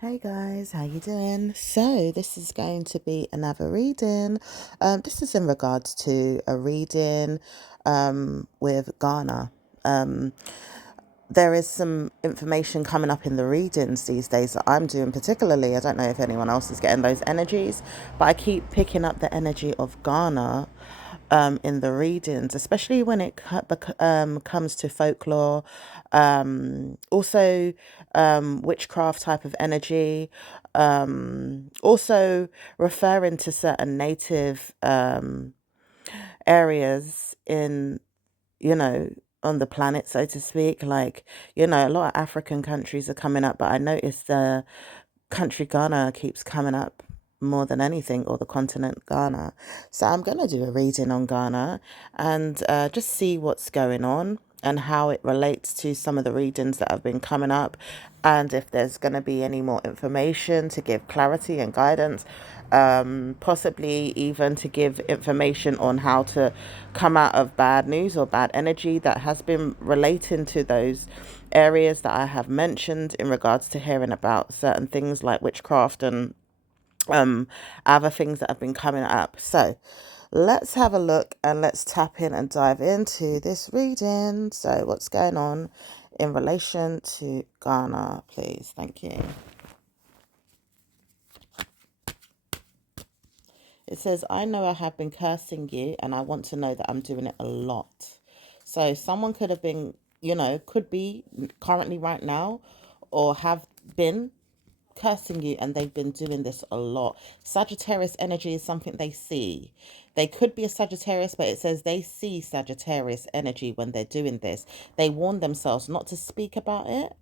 Hey guys, how you doing? So this is going to be another reading. This is in regards to a reading with Ghana. Um, there is some information coming up in the readings these days that I'm doing particularly. I don't know if anyone else is getting those energies, but I keep picking up the energy of Ghana in the readings, especially when it comes to folklore, also witchcraft type of energy, also referring to certain native areas in, you know, on the planet, so to speak. Like, a lot of African countries are coming up, but I noticed the country Ghana keeps coming up more than anything, or the continent Ghana. So I'm going to do a reading on Ghana and just see what's going on and how it relates to some of the readings that have been coming up, and if there's going to be any more information to give clarity and guidance, possibly even to give information on how to come out of bad news or bad energy that has been relating to those areas that I have mentioned in regards to hearing about certain things like witchcraft and um other things that have been coming up. So let's have a look and let's tap in and dive into this reading. So what's going on in relation to Ghana, please? Thank you. It says, I know I have been cursing you and I want to know that I'm doing it a lot. So someone could have been, could be currently right now or have been cursing you, and they've been doing this a lot. Sagittarius energy is something they see. They could be a Sagittarius, but it says they see Sagittarius energy when they're doing this. They warn themselves not to speak about it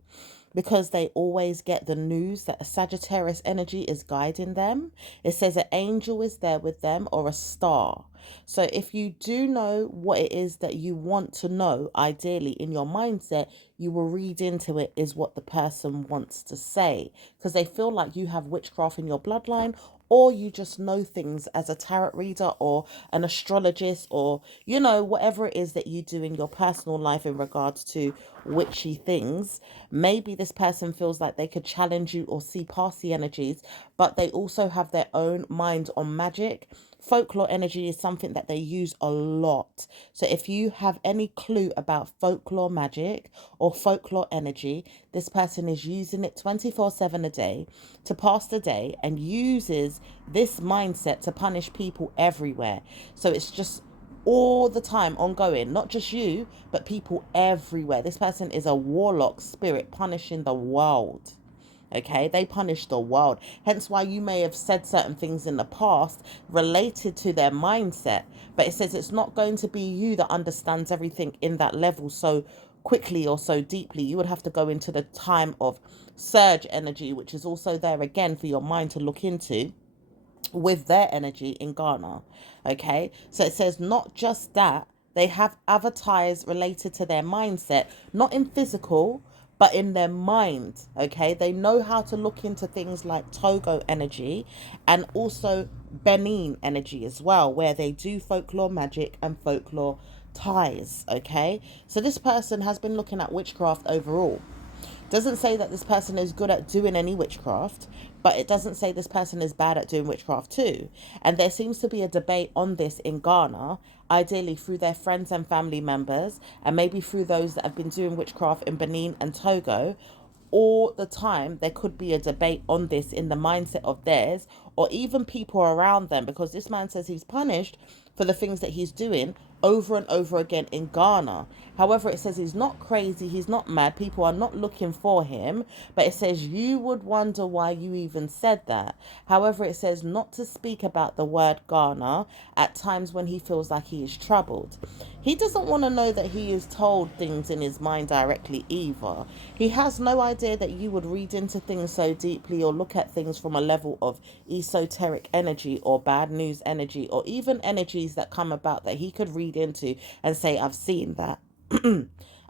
because they always get the news that a Sagittarius energy is guiding them. It says an angel is there with them or a star. So if you do know what it is that you want to know, ideally in your mindset, you will read into it is what the person wants to say, because they feel like you have witchcraft in your bloodline, or you just know things as a tarot reader or an astrologist, or whatever it is that you do in your personal life in regards to witchy things. Maybe this person feels like they could challenge you or see past the energies, but they also have their own mind on magic. Folklore energy is something that they use a lot. So if you have any clue about folklore magic or folklore energy, this person is using it 24/7 a day to pass the day and uses this mindset to punish people everywhere. So it's just all the time ongoing, not just you, but people everywhere. This person is a warlock spirit punishing the world. Okay, they punish the world. Hence why you may have said certain things in the past related to their mindset. But it says it's not going to be you that understands everything in that level so quickly or so deeply. You would have to go into the time of surge energy, which is also there again for your mind to look into with their energy in Ghana. Okay, so it says not just that, they have avatars related to their mindset, not in physical, but in their mind. Okay, they know how to look into things like Togo energy and also Benin energy as well, where they do folklore magic and folklore ties. Okay, so this person has been looking at witchcraft overall. Doesn't say that this person is good at doing any witchcraft, but it doesn't say this person is bad at doing witchcraft too. And there seems to be a debate on this in Ghana, ideally through their friends and family members, and maybe through those that have been doing witchcraft in Benin and Togo. All the time, there could be a debate on this in the mindset of theirs, or even people around them, because this man says he's punished for the things that he's doing over and over again in Ghana. However, it says he's not crazy, he's not mad, people are not looking for him, but it says you would wonder why you even said that. However, it says not to speak about the word Ghana at times when he feels like he is troubled. He doesn't want to know that he is told things in his mind directly either. He has no idea that you would read into things so deeply or look at things from a level of esoteric energy or bad news energy, or even energies that come about that he could read into and say, I've seen that.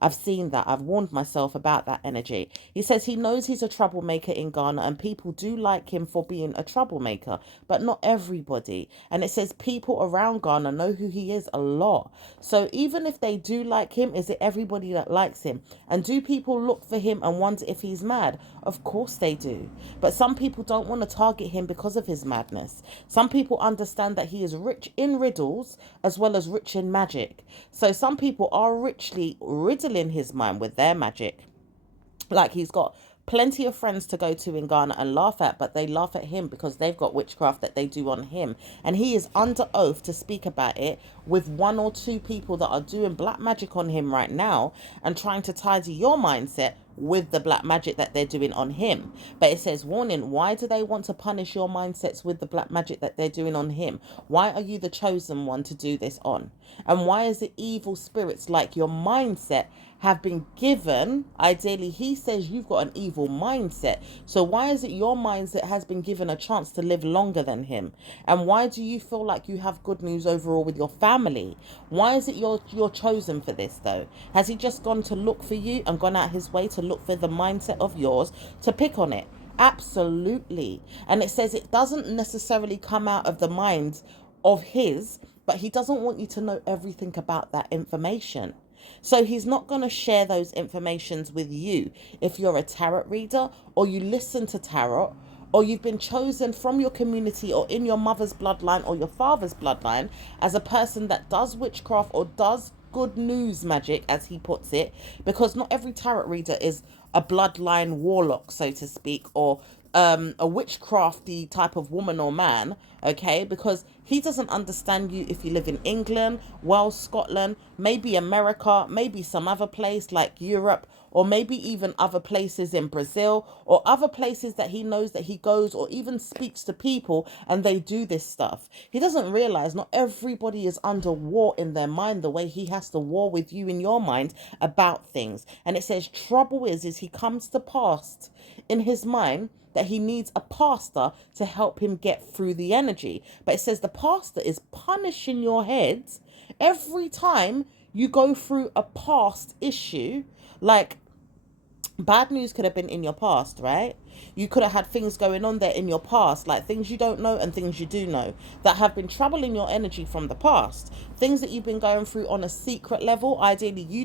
I've seen that. I've warned myself about that energy. He says he knows he's a troublemaker in Ghana and people do like him for being a troublemaker, but not everybody. And it says people around Ghana know who he is a lot. So even if they do like him, is it everybody that likes him? And do people look for him and wonder if he's mad? Of course they do. But some people don't want to target him because of his madness. Some people understand that he is rich in riddles as well as rich in magic. So some people are richly riddling his mind with their magic. Like, he's got plenty of friends to go to in Ghana and laugh at, but they laugh at him because they've got witchcraft that they do on him. And he is under oath to speak about it with one or two people that are doing black magic on him right now and trying to tidy your mindset with the black magic that they're doing on him. But it says, warning, why do they want to punish your mindsets with the black magic that they're doing on him? Why are you the chosen one to do this on? And why is it evil spirits like your mindset have been given? Ideally, he says you've got an evil mindset. So why is it your mindset has been given a chance to live longer than him? And why do you feel like you have good news overall with your family? Why is it you're chosen for this though? Has he just gone to look for you and gone out his way to look for the mindset of yours to pick on it? Absolutely. And it says it doesn't necessarily come out of the mind of his, but he doesn't want you to know everything about that information. So he's not going to share those informations with you if you're a tarot reader or you listen to tarot or you've been chosen from your community or in your mother's bloodline or your father's bloodline as a person that does witchcraft or does good news magic, as he puts it, because not every tarot reader is a bloodline warlock, so to speak, or a witchcrafty type of woman or man, okay? Because he doesn't understand you if you live in England, Wales, Scotland, maybe America, maybe some other place like Europe, or maybe even other places in Brazil, or other places that he knows that he goes or even speaks to people and they do this stuff. He doesn't realize not everybody is under war in their mind the way he has to war with you in your mind about things. And it says trouble is he comes to pass in his mind that he needs a pastor to help him get through the energy. But it says the pastor is punishing your heads every time you go through a past issue. Like, bad news could have been in your past, right? You could have had things going on there in your past, like things you don't know and things you do know that have been troubling your energy from the past. Things that you've been going through on a secret level. Ideally, you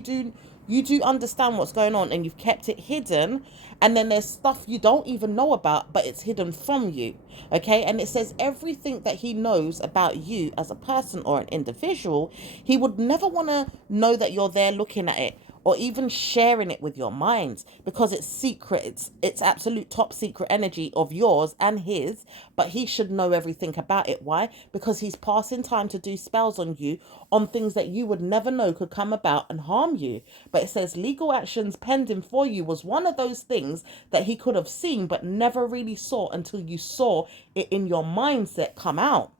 do understand what's going on and you've kept it hidden. And then there's stuff you don't even know about, but it's hidden from you. Okay. And it says everything that he knows about you as a person or an individual, he would never want to know that you're there looking at it or even sharing it with your minds because it's secret. It's absolute top secret energy of yours and his, but he should know everything about it. Why? Because he's passing time to do spells on you on things that you would never know could come about and harm you. But it says legal actions pending for you was one of those things that he could have seen but never really saw until you saw it in your mindset come out.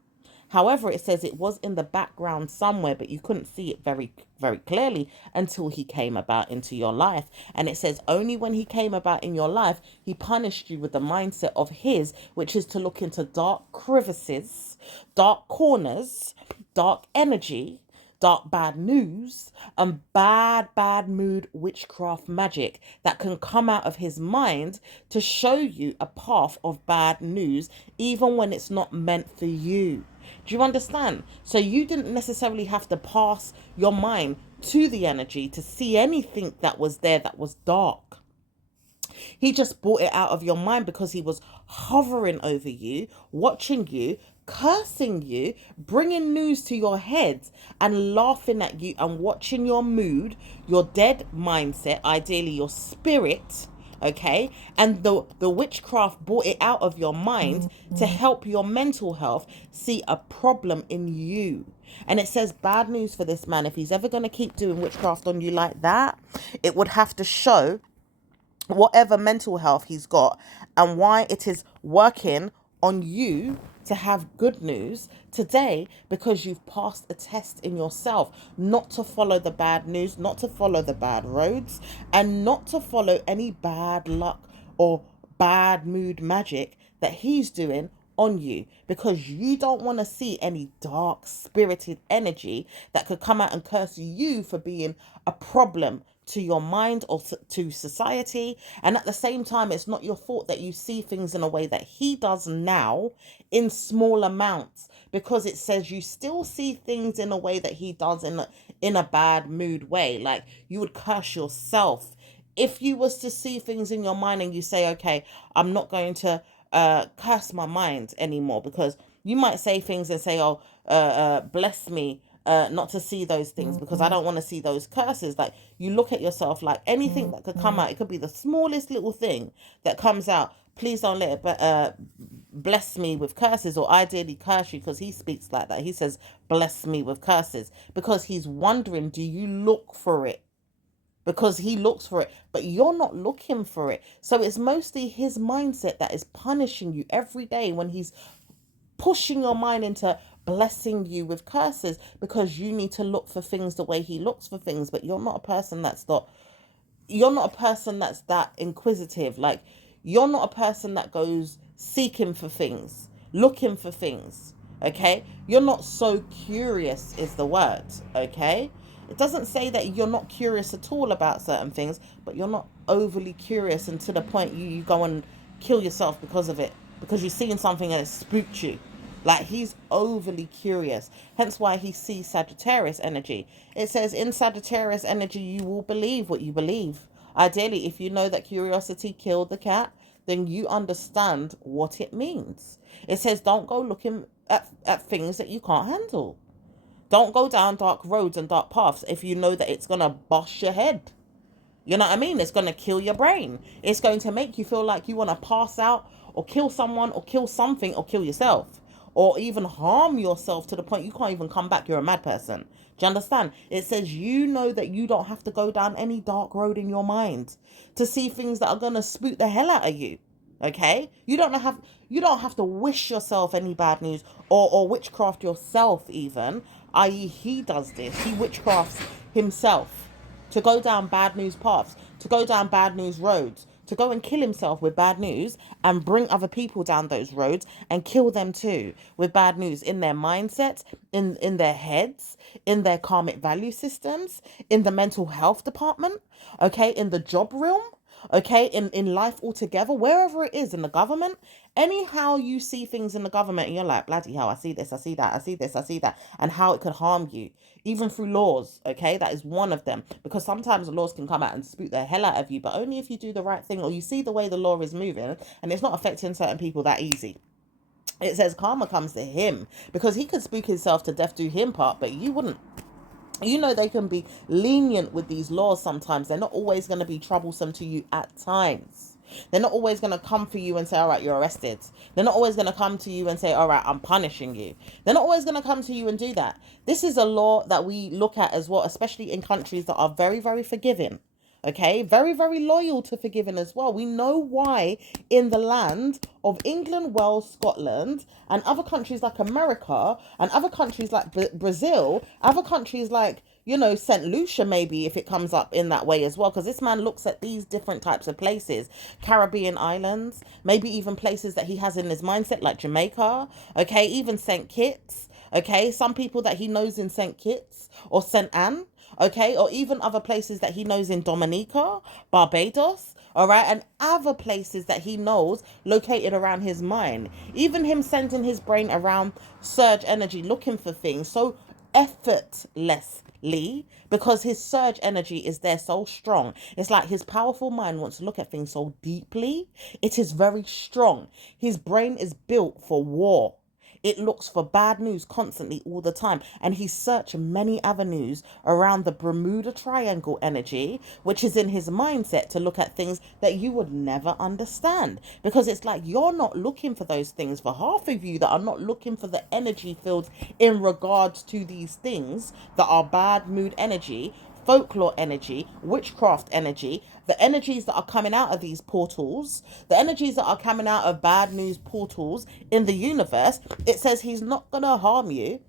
However, it says it was in the background somewhere, but you couldn't see it very, very clearly until he came about into your life. And it says only when he came about in your life, he punished you with the mindset of his, which is to look into dark crevices, dark corners, dark energy, dark bad news, and bad mood witchcraft magic that can come out of his mind to show you a path of bad news, even when it's not meant for you. Do you understand? So you didn't necessarily have to pass your mind to the energy to see anything that was there that was dark. He just brought it out of your mind because he was hovering over you, watching you, cursing you, bringing news to your head and laughing at you and watching your mood, your dead mindset, ideally your spirit. Okay, and the witchcraft brought it out of your mind to help your mental health see a problem in you. And it says bad news for this man. If he's ever going to keep doing witchcraft on you like that, it would have to show whatever mental health he's got and why it is working on you to have good news today, because you've passed a test in yourself not to follow the bad news, not to follow the bad roads, and not to follow any bad luck or bad mood magic that he's doing on you, because you don't want to see any dark spirited energy that could come out and curse you for being a problem to your mind or to society. And at the same time, it's not your fault that you see things in a way that he does now in small amounts, because it says you still see things in a way that he does in a bad mood way. Like you would curse yourself if you was to see things in your mind and you say, okay, I'm not going to curse my mind anymore, because you might say things and say, oh, bless me not to see those things because I don't want to see those curses. Like, you look at yourself, like anything that could come out, it could be the smallest little thing that comes out. Please don't let it bless me with curses, or ideally curse you, because he speaks like that. He says, bless me with curses, because he's wondering, do you look for it? Because he looks for it, but you're not looking for it. So it's mostly his mindset that is punishing you every day when he's pushing your mind into blessing you with curses, because you need to look for things the way he looks for things. But you're not a person that's not, you're not a person that's that inquisitive. Like, you're not a person that goes seeking for things, looking for things. Okay, you're not so curious is the word. Okay, it doesn't say that you're not curious at all about certain things, but you're not overly curious, and to the point you go and kill yourself because of it, because you've seen something and it spooked you. Like, he's overly curious. Hence why he sees Sagittarius energy. It says in Sagittarius energy, you will believe what you believe. Ideally, if you know that curiosity killed the cat, then you understand what it means. It says don't go looking at things that you can't handle. Don't go down dark roads and dark paths if you know that it's going to bosh your head. You know what I mean? It's going to kill your brain. It's going to make you feel like you want to pass out or kill someone or kill something or kill yourself, or even harm yourself to the point you can't even come back. You're a mad person. Do you understand? It says you know that you don't have to go down any dark road in your mind to see things that are going to spook the hell out of you. Okay? You don't have to wish yourself any bad news, or witchcraft yourself even, i.e. he does this. He witchcrafts himself to go down bad news paths, to go down bad news roads, to go and kill himself with bad news and bring other people down those roads and kill them too with bad news in their mindsets, in their heads, in their karmic value systems, in the mental health department, okay, in the job realm, okay, in life altogether, wherever it is, in the government. Anyhow you see things in the government and you're like, bloody hell, I see this, I see that, I see this, I see that, and how it could harm you, even through laws. Okay, that is one of them, because sometimes the laws can come out and spook the hell out of you, but only if you do the right thing, or you see the way the law is moving and it's not affecting certain people that easy. It says karma comes to him, because he could spook himself to death, do him part, but you wouldn't. You know, they can be lenient with these laws sometimes. They're not always going to be troublesome to you at times. They're not always going to come for you and say, all right, you're arrested. They're not always going to come to you and say, all right, I'm punishing you. They're not always going to come to you and do that. This is a law that we look at as well, especially in countries that are very, very forgiving. Okay, very, very loyal to forgiving as well. We know why in the land of England, Wales, Scotland, and other countries like America, and other countries like Brazil, other countries like, St. Lucia, maybe, if it comes up in that way as well. Because this man looks at these different types of places, Caribbean islands, maybe even places that he has in his mindset, like Jamaica, okay, even St. Kitts, okay, some people that he knows in St. Kitts or St. Anne, okay, or even other places that he knows in Dominica, Barbados, all right, and other places that he knows located around his mind. Even him sending his brain around surge energy, looking for things so effortlessly, because his surge energy is there so strong. It's like his powerful mind wants to look at things so deeply. It is very strong. His brain is built for war. It looks for bad news constantly all the time. And he searched many avenues around the Bermuda Triangle energy, which is in his mindset to look at things that you would never understand. Because it's like you're not looking for those things. For half of you that are not looking for the energy fields in regards to these things that are bad mood energy, folklore energy, witchcraft energy, the energies that are coming out of these portals, the energies that are coming out of bad news portals in the universe, it says he's not going to harm you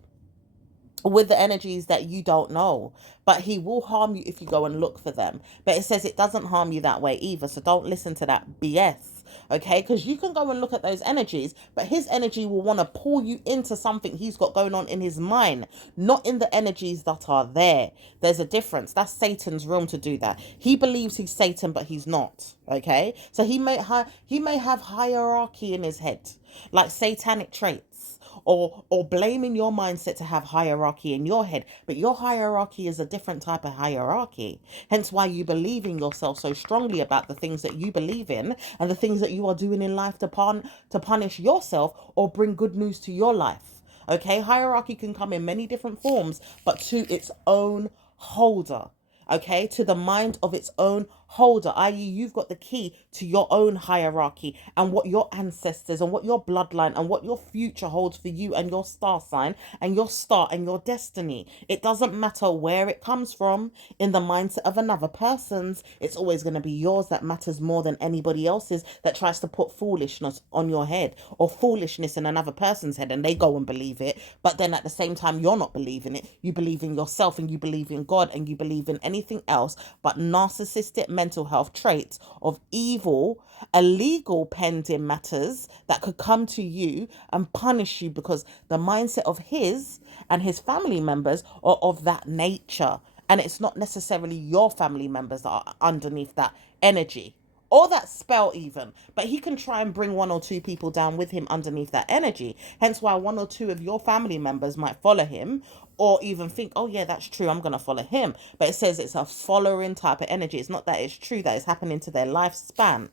with the energies that you don't know, but he will harm you if you go and look for them. But it says it doesn't harm you that way either, so don't listen to that BS, okay? Because you can go and look at those energies, but his energy will want to pull you into something he's got going on in his mind, not in the energies that are there. There's a difference. That's Satan's realm to do that. He believes he's Satan, but he's not, okay? So he may have hierarchy in his head. like satanic traits, or blaming your mindset to have hierarchy in your head. But your hierarchy is a different type of hierarchy. Hence why you believe in yourself so strongly about the things that you believe in and the things that you are doing in life to punish yourself or bring good news to your life. Okay, hierarchy can come in many different forms, but to its own holder. Okay, to the mind of its own holder, i.e., you've got the key to your own hierarchy and what your ancestors and what your bloodline and what your future holds for you and your star sign and your star and your destiny. It doesn't matter where it comes from in the mindset of another person's, it's always going to be yours that matters more than anybody else's that tries to put foolishness on your head or foolishness in another person's head and they go and believe it. But then at the same time, you're not believing it. You believe in yourself and you believe in God and you believe in anything else but narcissistic mental health traits of evil, illegal pending matters that could come to you and punish you because the mindset of his and his family members are of that nature. And it's not necessarily your family members that are underneath that energy or that spell even, but he can try and bring one or two people down with him underneath that energy. Hence why one or two of your family members might follow him or even think, oh yeah, that's true, I'm gonna follow him. But it says it's a following type of energy. It's not that it's true that it's happening to their lifespan.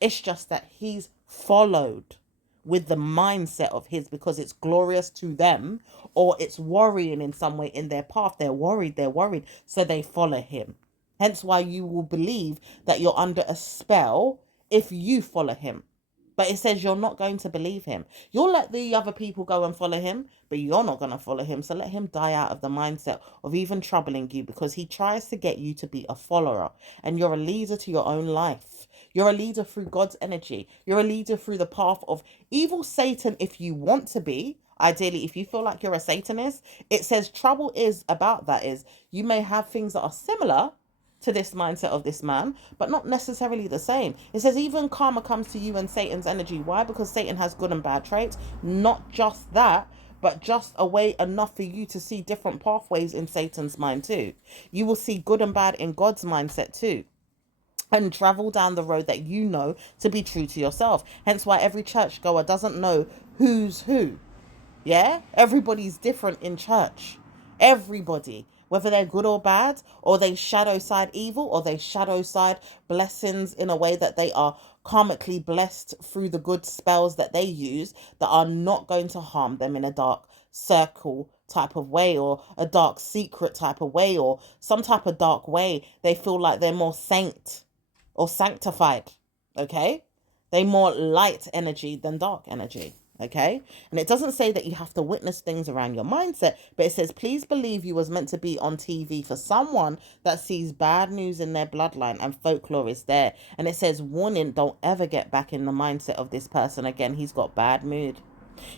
It's just that he's followed with the mindset of his because it's glorious to them or it's worrying in some way in their path. They're worried, so they follow him. Hence why you will believe that you're under a spell if you follow him. But it says you're not going to believe him. You'll let the other people go and follow him, but you're not going to follow him. So let him die out of the mindset of even troubling you because he tries to get you to be a follower and you're a leader to your own life. You're a leader through God's energy. You're a leader through the path of evil Satan if you want to be. Ideally, if you feel like you're a Satanist, it says trouble is about that is you may have things that are similar to this mindset of this man, but not necessarily the same. It says even karma comes to you and Satan's energy. Why? Because Satan has good and bad traits. Not just that, but just a way enough for you to see different pathways in Satan's mind too. You will see good and bad in God's mindset too and travel down the road that you know to be true to yourself. Hence why every churchgoer doesn't know who's who. Yeah? Everybody's different in church. Everybody. Whether they're good or bad, or they shadow side evil, or they shadow side blessings in a way that they are karmically blessed through the good spells that they use that are not going to harm them in a dark circle type of way, or a dark secret type of way, or some type of dark way. They feel like they're more saint or sanctified. Okay? They more light energy than dark energy. Okay, and it doesn't say that you have to witness things around your mindset, but it says please believe you was meant to be on TV for someone that sees bad news in their bloodline and folklore is there. And it says warning, don't ever get back in the mindset of this person again. He's got bad mood.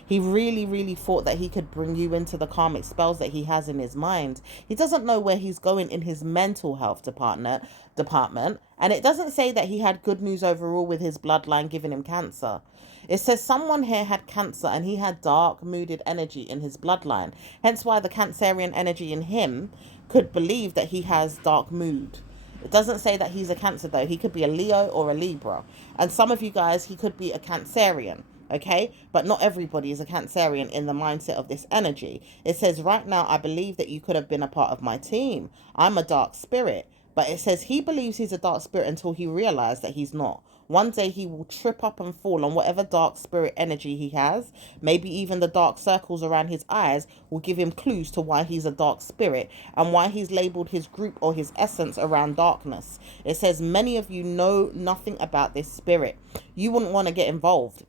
He really thought that he could bring you into the karmic spells that he has in his mind. He doesn't know where he's going in his mental health department. And it doesn't say that he had good news overall with his bloodline giving him cancer. It says someone here had cancer and he had dark, mooded energy in his bloodline. Hence why the Cancerian energy in him could believe that he has dark mood. It doesn't say that he's a Cancer though. He could be a Leo or a Libra. And some of you guys, he could be a Cancerian. Okay, but not everybody is a Cancerian in the mindset of this energy. It says right now, I believe that you could have been a part of my team. I'm a dark spirit. But it says he believes he's a dark spirit until he realized that he's not. One day he will trip up and fall on whatever dark spirit energy he has. Maybe even the dark circles around his eyes will give him clues to why he's a dark spirit and why he's labeled his group or his essence around darkness. It says many of you know nothing about this spirit. You wouldn't want to get involved.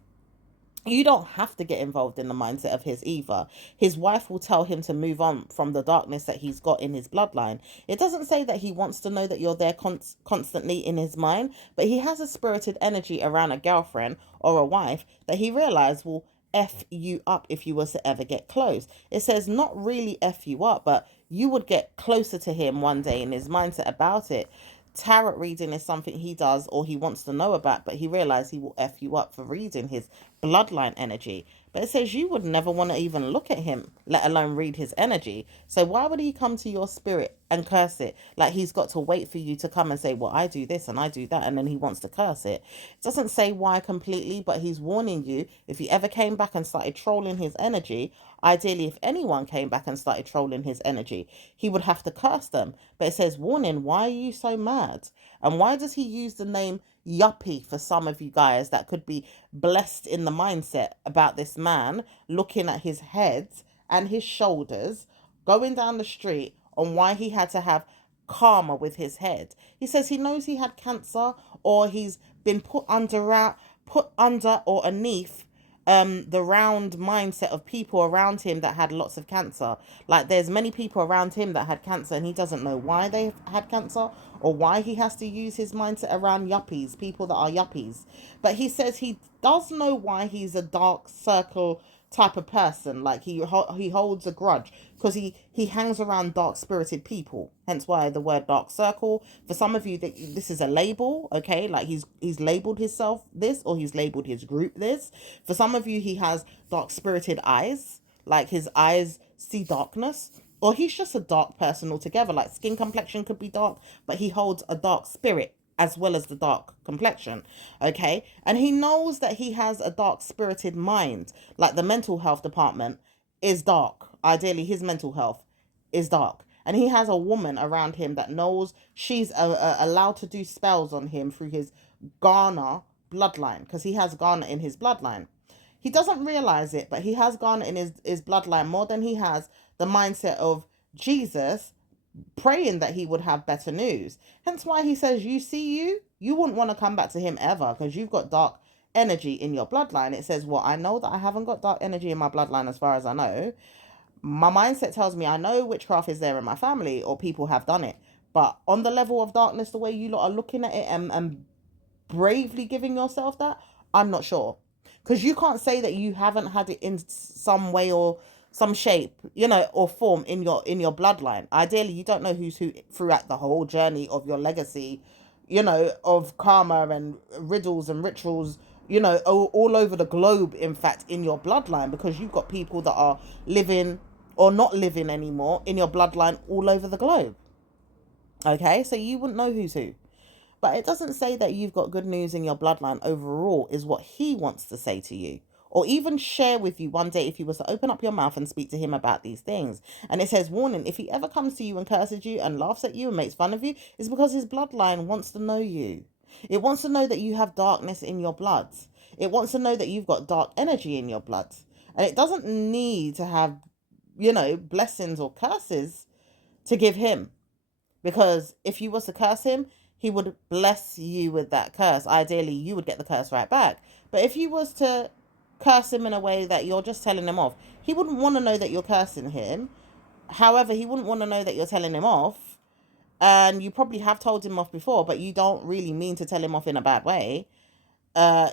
You don't have to get involved in the mindset of his either. His wife will tell him to move on from the darkness that he's got in his bloodline. It doesn't say that he wants to know that you're there constantly in his mind, but he has a spirited energy around a girlfriend or a wife that he realized will F you up if you was to ever get close. It says not really F you up, but you would get closer to him one day in his mindset about it. Tarot reading is something he does or he wants to know about, but he realized he will F you up for reading his bloodline energy. But it says you would never want to even look at him, let alone read his energy. So why would he come to your spirit and curse it? Like he's got to wait for you to come and say, well, I do this and I do that. And then he wants to curse it. It doesn't say why completely, but he's warning you if he ever came back and started trolling his energy. Ideally, if anyone came back and started trolling his energy, he would have to curse them. But it says, warning, why are you so mad? And why does he use the name yuppie for some of you guys that could be blessed in the mindset about this man looking at his head and his shoulders going down the street on why he had to have karma with his head? He says he knows he had cancer, or he's been put under or underneath the round mindset of people around him that had lots of cancer. Like there's many people around him that had cancer and he doesn't know why they had cancer or why he has to use his mindset around yuppies, people that are yuppies. But he says he does know why he's a dark circle type of person. Like he holds a grudge because he hangs around dark spirited people, hence why the word dark circle. For some of you, that this is a label, okay? Like he's labeled himself this, or he's labeled his group this. For some of you, he has dark spirited eyes, like his eyes see darkness, or he's just a dark person altogether. Like skin complexion could be dark, but he holds a dark spirit as well as the dark complexion, okay? And he knows that he has a dark spirited mind. Like the mental health department is dark. Ideally, his mental health is dark. And he has a woman around him that knows she's allowed to do spells on him through his Ghana bloodline, because he has Ghana in his bloodline. He doesn't realize it, but he has Ghana in his bloodline more than he has the mindset of Jesus praying that he would have better news. Hence why he says, you wouldn't want to come back to him ever because you've got dark energy in your bloodline. It says, well, I know that I haven't got dark energy in my bloodline as far as I know. My mindset tells me I know witchcraft is there in my family or people have done it. But on the level of darkness, the way you lot are looking at it and bravely giving yourself that, I'm not sure. Because you can't say that you haven't had it in some way or some shape, or form in your bloodline. Ideally, you don't know who's who throughout the whole journey of your legacy, of karma and riddles and rituals, all over the globe, in fact, in your bloodline, because you've got people that are living or not living anymore in your bloodline all over the globe. Okay, so you wouldn't know who's who. But it doesn't say that you've got good news in your bloodline overall, is what he wants to say to you. Or even share with you one day if you was to open up your mouth and speak to him about these things. And it says, warning, if he ever comes to you and curses you and laughs at you and makes fun of you, it's because his bloodline wants to know you. It wants to know that you have darkness in your blood. It wants to know that you've got dark energy in your blood. And it doesn't need to have, blessings or curses to give him. Because if you was to curse him, he would bless you with that curse. Ideally, you would get the curse right back. But if you was to curse him in a way that you're just telling him off, he wouldn't want to know that you're cursing him. However, he wouldn't want to know that you're telling him off. And you probably have told him off before, but you don't really mean to tell him off in a bad way.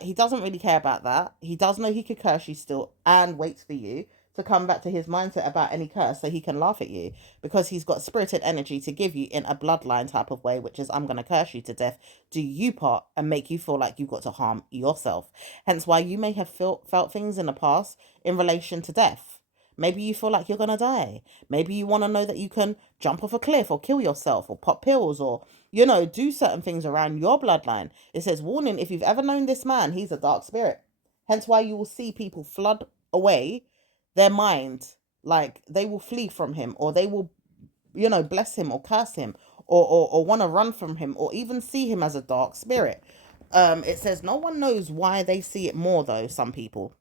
He doesn't really care about that. He does know he could curse you still and waits for you to come back to his mindset about any curse so he can laugh at you, because he's got spirited energy to give you in a bloodline type of way, which is, I'm going to curse you to death, do you part, and make you feel like you've got to harm yourself. Hence why you may have felt things in the past in relation to death. Maybe you feel like you're going to die. Maybe you want to know that you can jump off a cliff or kill yourself or pop pills or, do certain things around your bloodline. It says, warning, if you've ever known this man, he's a dark spirit. Hence why you will see people flood away their mind. Like they will flee from him, or they will, bless him or curse him, or want to run from him, or even see him as a dark spirit. It says no one knows why they see it more though. Some people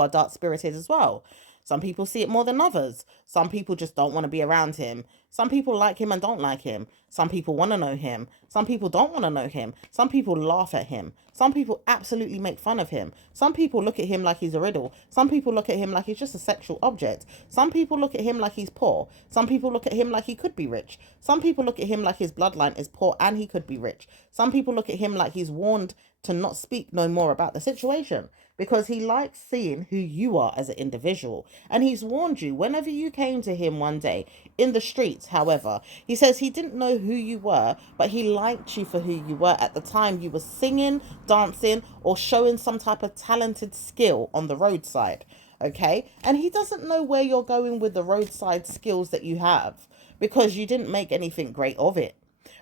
are dark spirited as well. Some people see it more than others. Some people just don't want to be around him. Some people like him and don't like him. Some people want to know him. Some people don't want to know him. Some people laugh at him. Some people absolutely make fun of him. Some people look at him like he's a riddle. Some people look at him like he's just a sexual object. Some people look at him like he's poor. Some people look at him like he could be rich. Some people look at him like his bloodline is poor and he could be rich. Some people look at him like he's warned to not speak no more about the situation because he likes seeing who you are as an individual. And he's warned you whenever you came to him one day in the streets, however, he says he didn't know who you were, but he liked you for who you were at the time you were singing, dancing, or showing some type of talented skill on the roadside. Okay. And he doesn't know where you're going with the roadside skills that you have because you didn't make anything great of it.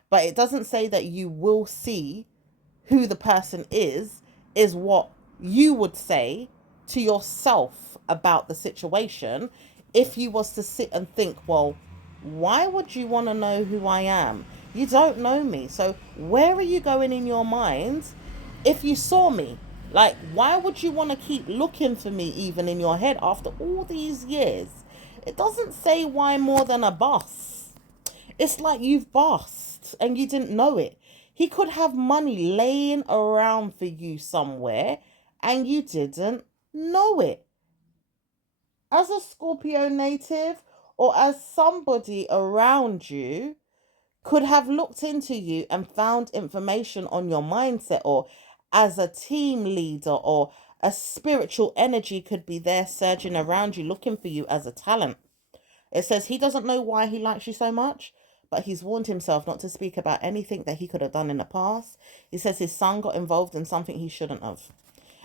But it doesn't say that you will see who the person is what you would say to yourself about the situation if you was to sit and think, well, why would you want to know who I am? You don't know me. So where are you going in your mind if you saw me? Like, why would you want to keep looking for me even in your head after all these years? It doesn't say why more than a boss. It's like you've bossed and you didn't know it. He could have money laying around for you somewhere and you didn't know it. As a Scorpio native or as somebody around you could have looked into you and found information on your mindset, or as a team leader or a spiritual energy could be there surging around you looking for you as a talent. It says he doesn't know why he likes you so much, but he's warned himself not to speak about anything that he could have done in the past. He says his son got involved in something he shouldn't have.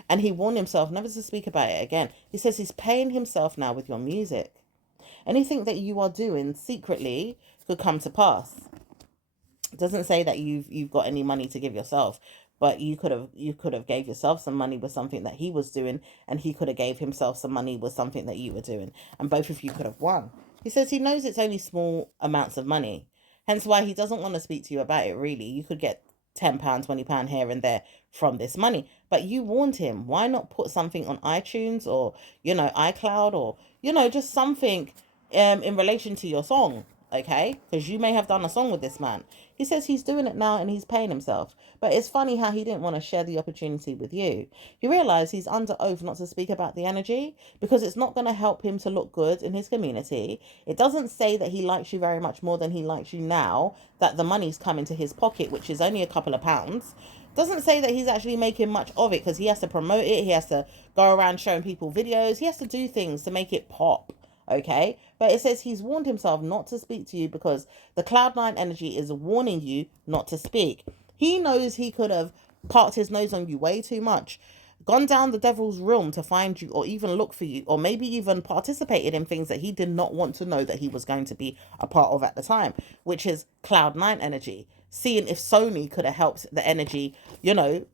And he warned himself never to speak about it again. He says he's paying himself now with your music. Anything that you are doing secretly could come to pass. It doesn't say that you've got any money to give yourself, but you could have gave yourself some money with something that he was doing, and he could have gave himself some money with something that you were doing, and both of you could have won. He says he knows it's only small amounts of money, hence why he doesn't want to speak to you about it. Really, you could get £10, £20 here and there from this money, but you warned him. Why not put something on iTunes or iCloud, or just something in relation to your song, okay? Because you may have done a song with this man. He says he's doing it now and he's paying himself. But it's funny how he didn't want to share the opportunity with you. He realized he's under oath not to speak about the energy because it's not going to help him to look good in his community. It doesn't say that he likes you very much more than he likes you now, that the money's come into his pocket, which is only a couple of pounds. Doesn't say that he's actually making much of it because he has to promote it. He has to go around showing people videos. He has to do things to make it pop. Okay, but it says he's warned himself not to speak to you because the Cloud9 energy is warning you not to speak. He knows he could have parked his nose on you way too much, gone down the devil's realm to find you, or even look for you, or maybe even participated in things that he did not want to know that he was going to be a part of at the time, which is Cloud9 energy. Seeing if Sony could have helped the energy,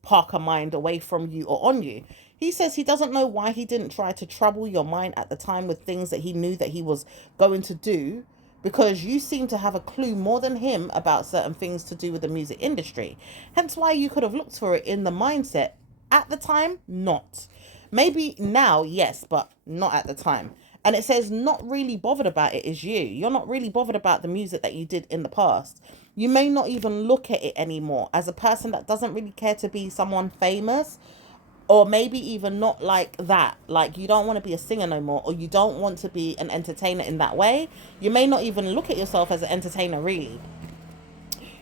park a mind away from you or on you. He says he doesn't know why he didn't try to trouble your mind at the time with things that he knew that he was going to do, because you seem to have a clue more than him about certain things to do with the music industry. Hence why you could have looked for it in the mindset. At the time, not. Maybe now, yes, but not at the time. And it says not really bothered about it is you. You're not really bothered about the music that you did in the past. You may not even look at it anymore as a person that doesn't really care to be someone famous, or maybe even not like that. Like, you don't want to be a singer no more, or you don't want to be an entertainer in that way. You may not even look at yourself as an entertainer, really.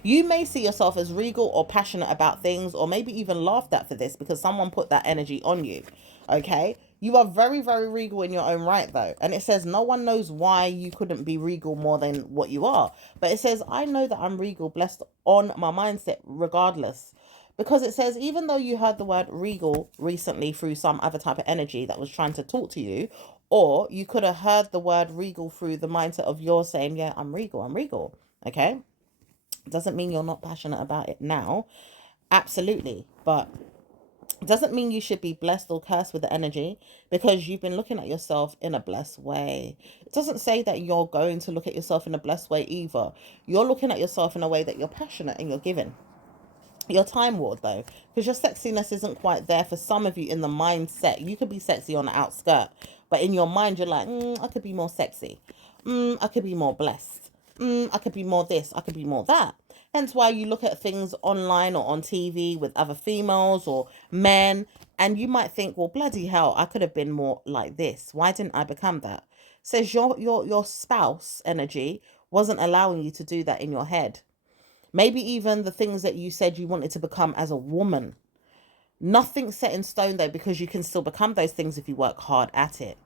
You may see yourself as regal or passionate about things, or maybe even laughed at for this because someone put that energy on you. Okay? You are very, very regal in your own right, though. And it says no one knows why you couldn't be regal more than what you are. But it says, I know that I'm regal, blessed on my mindset, regardless. Because it says, even though you heard the word regal recently through some other type of energy that was trying to talk to you, or you could have heard the word regal through the mindset of yours saying, yeah, I'm regal. Okay? Doesn't mean you're not passionate about it now. Absolutely. But doesn't mean you should be blessed or cursed with the energy because you've been looking at yourself in a blessed way. It doesn't say that you're going to look at yourself in a blessed way either. You're looking at yourself in a way that you're passionate and you're giving. You're time ward though, because your sexiness isn't quite there for some of you in the mindset. You could be sexy on the outskirt, but in your mind you're like, I could be more sexy. I could be more blessed. I could be more this. I could be more that. Hence why you look at things online or on TV with other females or men, and you might think, well, bloody hell, I could have been more like this. Why didn't I become that? Says your spouse energy wasn't allowing you to do that in your head. Maybe even the things that you said you wanted to become as a woman. Nothing's set in stone though, because you can still become those things if you work hard at it.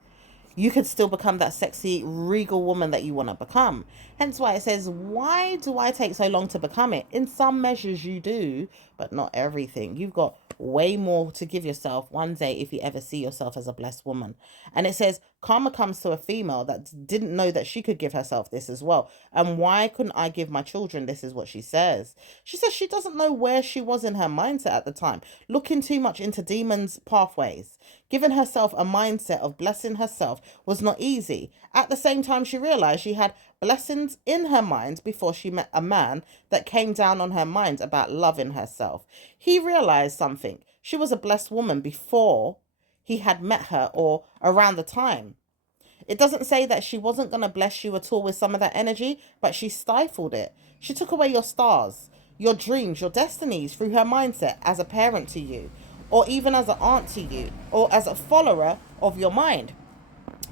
You could still become that sexy, regal woman that you want to become. Hence why it says, why do I take so long to become it? In some measures you do, but not everything. You've got way more to give yourself one day if you ever see yourself as a blessed woman. And it says, karma comes to a female that didn't know that she could give herself this as well. And why couldn't I give my children? This is what she says. She says she doesn't know where she was in her mindset at the time, looking too much into demons' pathways. Giving herself a mindset of blessing herself was not easy. At the same time, she realized she had blessings in her mind before she met a man that came down on her mind about loving herself. He realized something. She was a blessed woman before he had met her or around the time. It doesn't say that she wasn't going to bless you at all with some of that energy, but she stifled it. She took away your stars, your dreams, your destinies through her mindset as a parent to you, or even as an aunt to you, or as a follower of your mind,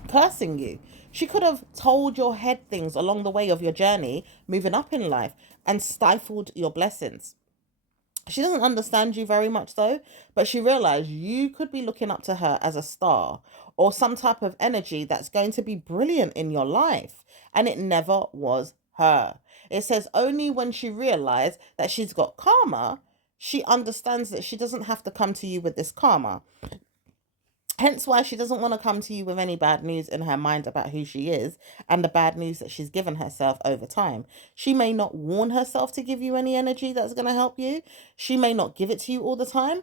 cursing you. She could have told your head things along the way of your journey, moving up in life, and stifled your blessings. She doesn't understand you very much though, but she realized you could be looking up to her as a star or some type of energy that's going to be brilliant in your life. And it never was her. It says only when she realized that she's got karma, she understands that she doesn't have to come to you with this karma. Hence why she doesn't want to come to you with any bad news in her mind about who she is and the bad news that she's given herself over time. She may not warn herself to give you any energy that's going to help you. She may not give it to you all the time.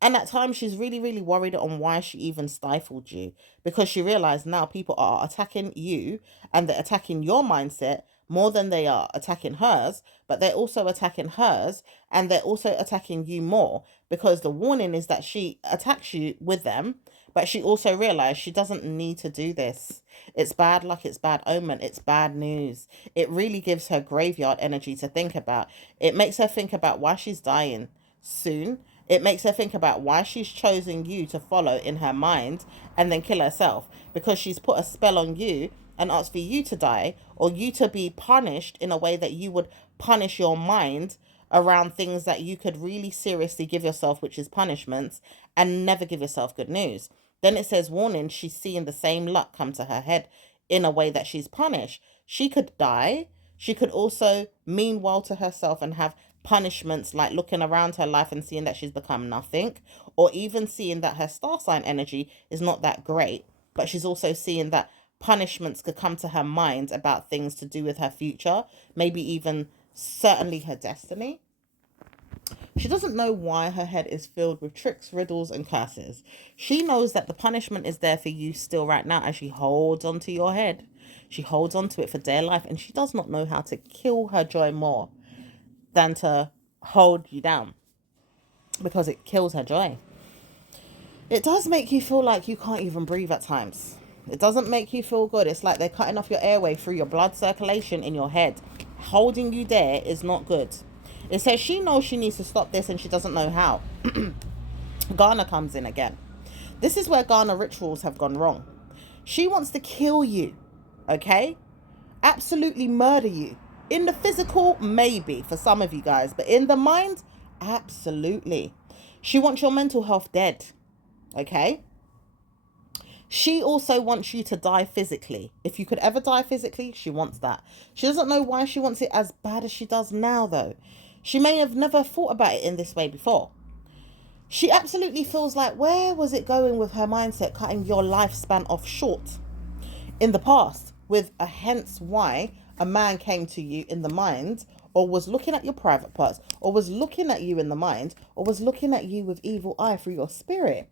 And at times she's really, really worried on why she even stifled you, because she realized now people are attacking you and they're attacking your mindset more than they are attacking hers, but they're also attacking hers and they're also attacking you more, because the warning is that she attacks you with them, but she also realized she doesn't need to do this. It's bad luck, it's bad omen, it's bad news. It really gives her graveyard energy to think about. It makes her think about why she's dying soon. It makes her think about why she's chosen you to follow in her mind and then kill herself, because she's put a spell on you and asked for you to die or you to be punished in a way that you would punish your mind around things that you could really seriously give yourself, which is punishments, and never give yourself good news. Then it says, warning, she's seeing the same luck come to her head in a way that she's punished. She could die. She could also mean well to herself and have punishments, like looking around her life and seeing that she's become nothing, or even seeing that her star sign energy is not that great, but she's also seeing that punishments could come to her mind about things to do with her future, maybe even certainly her destiny. She doesn't know why her head is filled with tricks, riddles, and curses. She knows that the punishment is there for you still right now as she holds onto your head. She holds onto it for dear life, and she does not know how to kill her joy more than to hold you down, because it kills her joy. It does make you feel like you can't even breathe at times. It doesn't make you feel good. It's like they're cutting off your airway through your blood circulation in your head. Holding you there is not good. It says she knows she needs to stop this and she doesn't know how. Ghana comes in again. This is where Ghana rituals have gone wrong. She wants to kill you, okay? Absolutely murder you. In the physical, maybe for some of you guys, but in the mind, absolutely. She wants your mental health dead, okay? She also wants you to die physically. If you could ever die physically, she wants that. She doesn't know why she wants it as bad as she does now, though. She may have never thought about it in this way before. She absolutely feels like, where was it going with her mindset, cutting your lifespan off short in the past, with a hence why a man came to you in the mind, or was looking at your private parts, or was looking at you in the mind, or was looking at you with evil eye through your spirit.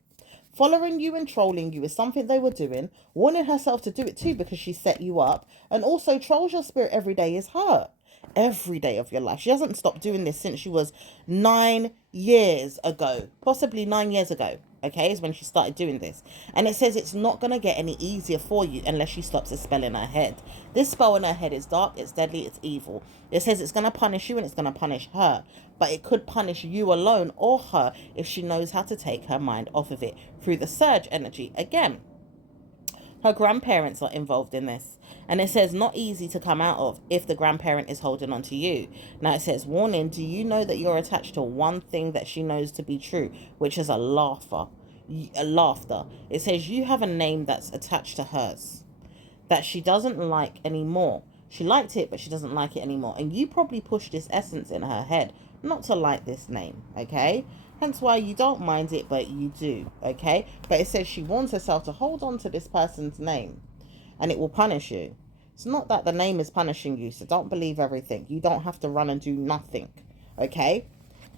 Following you and trolling you is something they were doing, wanting herself to do it too because she set you up, and also trolls your spirit every day is her. Every day of your life. She hasn't stopped doing this since she was 9 years ago, possibly 9 years ago, okay, is when she started doing this. And it says it's not going to get any easier for you unless she stops a spell in her head. This spell in her head is dark, it's deadly, it's evil. It says it's going to punish you and it's going to punish her, but it could punish you alone or her if she knows how to take her mind off of it through the surge energy. Again, her grandparents are involved in this. And it says not easy to come out of if the grandparent is holding on to you. Now it says, warning, do you know that you're attached to one thing that she knows to be true, which is a laughter. A laughter. It says you have a name that's attached to hers that she doesn't like anymore. She liked it, but she doesn't like it anymore. And you probably pushed this essence in her head not to like this name, okay? Hence why you don't mind it, but you do, okay? But it says she warns herself to hold on to this person's name and it will punish you. It's not that the name is punishing you, so don't believe everything. You don't have to run and do nothing, okay?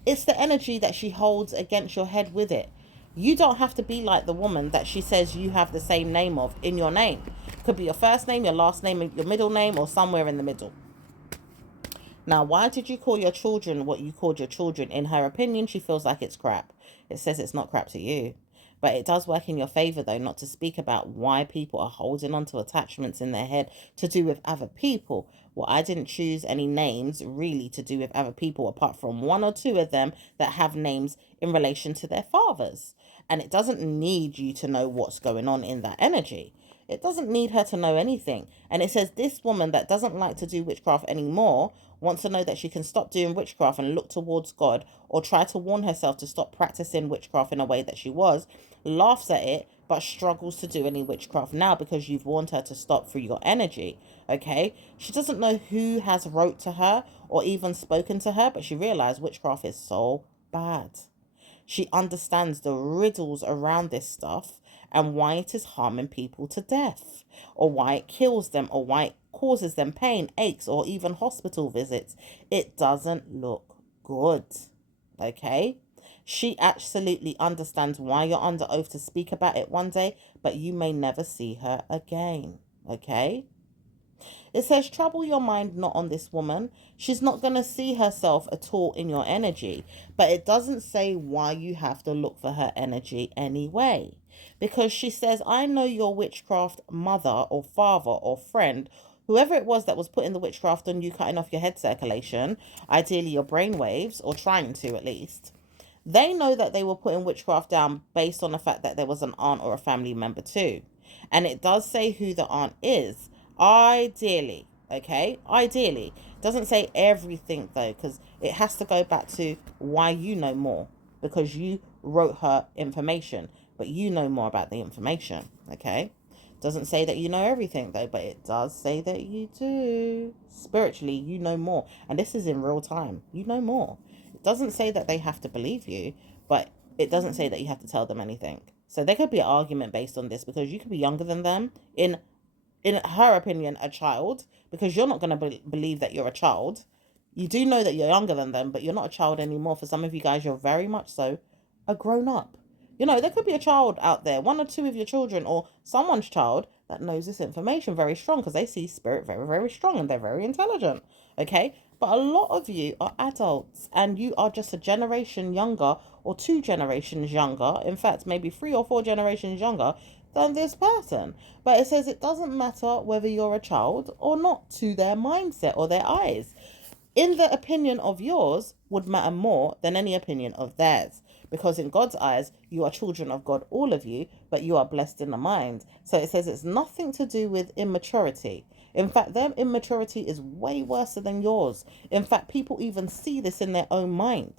It's the energy that she holds against your head with it. You don't have to be like the woman that she says you have the same name of in your name. Could be your first name, your last name, your middle name, or somewhere in the middle. Now, why did you call your children what you called your children? In her opinion, she feels like it's crap. It says it's not crap to you. But it does work in your favor, though, not to speak about why people are holding on to attachments in their head to do with other people. Well, I didn't choose any names really to do with other people, apart from one or two of them that have names in relation to their fathers. And it doesn't need you to know what's going on in that energy. It doesn't need her to know anything. And it says this woman that doesn't like to do witchcraft anymore wants to know that she can stop doing witchcraft and look towards God, or try to warn herself to stop practicing witchcraft in a way that she was, laughs at it, but struggles to do any witchcraft now because you've warned her to stop through your energy, okay? She doesn't know who has wrote to her or even spoken to her, but she realized witchcraft is so bad. She understands the riddles around this stuff and why it is harming people to death, or why it kills them, or why it causes them pain, aches, or even hospital visits. It doesn't look good, okay? She absolutely understands why you're under oath to speak about it one day, but you may never see her again, okay? It says, trouble your mind not on this woman. She's not going to see herself at all in your energy. But it doesn't say why you have to look for her energy anyway. Because she says, I know your witchcraft mother or father or friend, whoever it was that was putting the witchcraft on you, cutting off your head circulation, ideally your brain waves, or trying to at least. They know that they were putting witchcraft down based on the fact that there was an aunt or a family member too. And it does say who the aunt is. Ideally, okay? Ideally. Doesn't say everything though, because it has to go back to why you know more. Because you wrote her information, but you know more about the information, okay? Doesn't say that you know everything though, but it does say that you do. Spiritually, you know more. And this is in real time. You know more. It doesn't say that they have to believe you, but it doesn't say that you have to tell them anything. So there could be an argument based on this, because you could be younger than them, in her opinion, a child, because you're not going to believe that you're a child. You do know that you're younger than them, but you're not a child anymore. For some of you guys, you're very much so a grown up. You know, there could be a child out there, one or two of your children, or someone's child that knows this information very strong, because they see spirit very, very strong and they're very intelligent. Okay? But a lot of you are adults and you are just a generation younger, or two generations younger. In fact, maybe 3 or 4 generations younger than this person. But it says it doesn't matter whether you're a child or not to their mindset or their eyes. In the opinion of yours would matter more than any opinion of theirs. Because in God's eyes, you are children of God, all of you, but you are blessed in the mind. So it says it's nothing to do with immaturity. In fact, their immaturity is way worse than yours. In fact, people even see this in their own mind.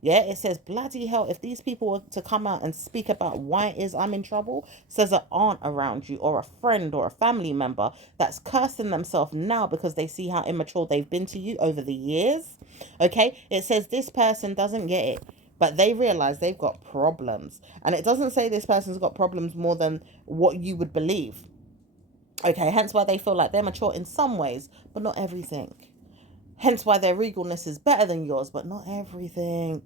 Yeah, it says, bloody hell, if these people were to come out and speak about why it is I'm in trouble, says an aunt around you or a friend or a family member that's cursing themselves now because they see how immature they've been to you over the years. Okay, it says this person doesn't get it, but they realize they've got problems. And it doesn't say this person's got problems more than what you would believe. Okay, hence why they feel like they're mature in some ways, but not everything. Hence why their regalness is better than yours, but not everything.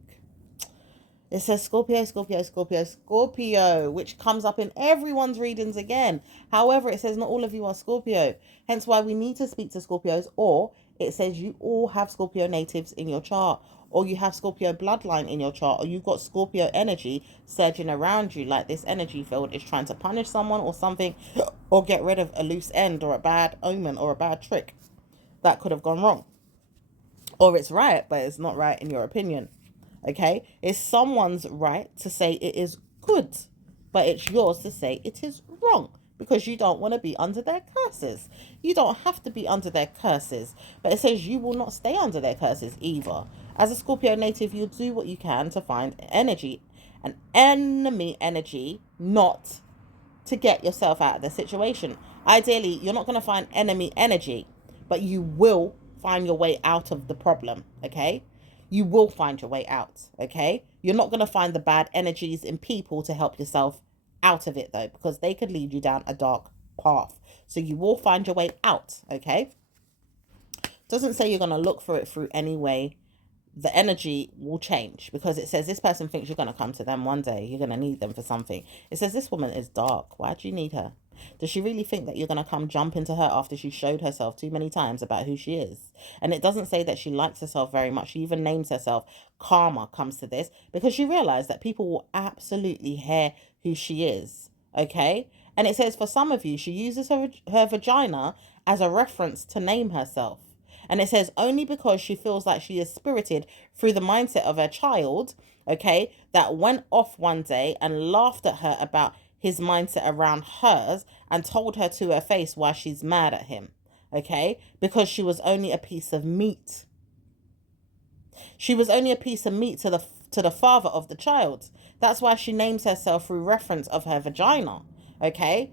It says Scorpio, Scorpio, Scorpio, Scorpio, which comes up in everyone's readings again. However, it says not all of you are Scorpio. Hence why we need to speak to Scorpios, or it says you all have Scorpio natives in your chart, or you have Scorpio bloodline in your chart, or you've got Scorpio energy surging around you, like this energy field is trying to punish someone or something, or get rid of a loose end or a bad omen or a bad trick that could have gone wrong. Or it's right, but it's not right in your opinion. Okay? It's someone's right to say it is good, but it's yours to say it is wrong because you don't want to be under their curses. You don't have to be under their curses, but it says you will not stay under their curses either. As a Scorpio native, you'll do what you can to find energy, an enemy energy, not to get yourself out of the situation. Ideally, you're not going to find enemy energy, but you will find your way out of the problem, okay? You will find your way out, okay? You're not going to find the bad energies in people to help yourself out of it, though, because they could lead you down a dark path. So you will find your way out, okay? Doesn't say you're going to look for it through any way. The energy will change, because it says this person thinks you're going to come to them one day. You're going to need them for something. It says this woman is dark. Why do you need her? Does she really think that you're going to come jump into her after she showed herself too many times about who she is? And it doesn't say that she likes herself very much. She even names herself. Karma comes to this because she realized that people will absolutely hear who she is. Okay? And it says for some of you, she uses her vagina as a reference to name herself. And it says only because she feels like she is spirited through the mindset of her child, okay, that went off one day and laughed at her about his mindset around hers and told her to her face why she's mad at him, okay, because she was only a piece of meat. She was only a piece of meat to the father of the child. That's why she names herself through reference of her vagina, okay?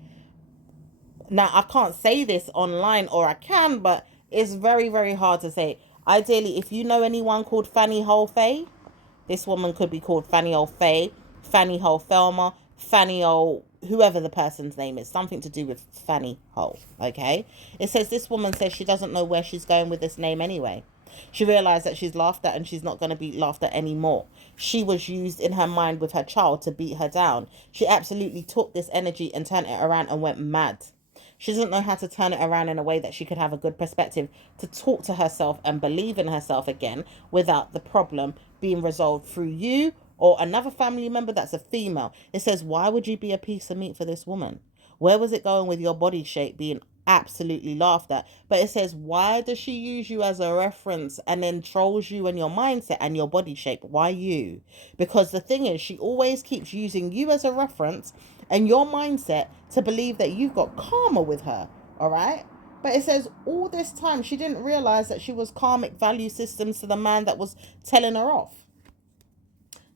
Now, I can't say this online, or I can, but it's very, very hard to say. Ideally, if you know anyone called Fanny Hole Faye, this woman could be called Fanny Hole Faye, Fanny Hole Thelma, Fanny Hole, whoever the person's name is, something to do with Fanny Hole, okay? It says this woman says she doesn't know where she's going with this name anyway. She realized that she's laughed at and she's not going to be laughed at anymore. She was used in her mind with her child to beat her down. She absolutely took this energy and turned it around and went mad. She doesn't know how to turn it around in a way that she could have a good perspective to talk to herself and believe in herself again without the problem being resolved through you or another family member that's a female. It says, why would you be a piece of meat for this woman? Where was it going with your body shape being absolutely laughed at? But it says, why does she use you as a reference and then trolls you and your mindset and your body shape? Why you? Because the thing is, she always keeps using you as a reference and your mindset to believe that you've got karma with her, all right? But it says all this time she didn't realize that she was karmic value systems to the man that was telling her off.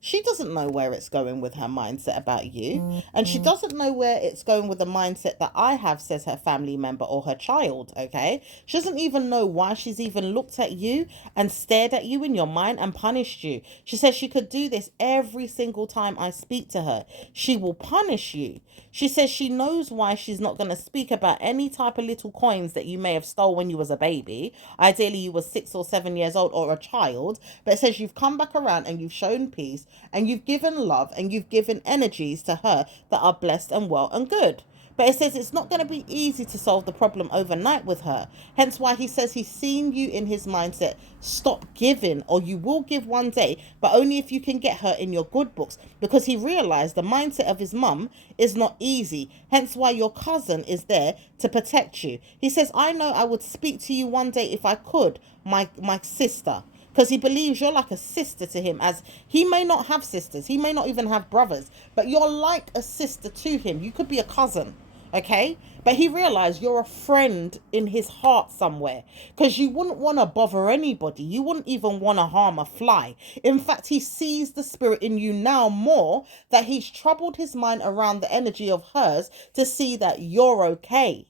She doesn't know where it's going with her mindset about you. And she doesn't know where it's going with the mindset that I have, says her family member or her child, okay? She doesn't even know why she's even looked at you and stared at you in your mind and punished you. She says she could do this every single time I speak to her. She will punish you. She says she knows why she's not going to speak about any type of little coins that you may have stole when you was a baby. Ideally, you were 6 or 7 years old or a child. But it says you've come back around and you've shown peace and you've given love and you've given energies to her that are blessed and well and good. But it says it's not going to be easy to solve the problem overnight with her. Hence why he says he's seen you in his mindset. Stop giving, or you will give one day, but only if you can get her in your good books. Because he realized the mindset of his mum is not easy. Hence why your cousin is there to protect you. He says, I know I would speak to you one day if I could, my sister. Because he believes you're like a sister to him, as he may not have sisters. He may not even have brothers, but you're like a sister to him. You could be a cousin, okay? But he realized you're a friend in his heart somewhere, because you wouldn't want to bother anybody. You wouldn't even want to harm a fly. In fact, he sees the spirit in you now more that he's troubled his mind around the energy of hers to see that you're okay.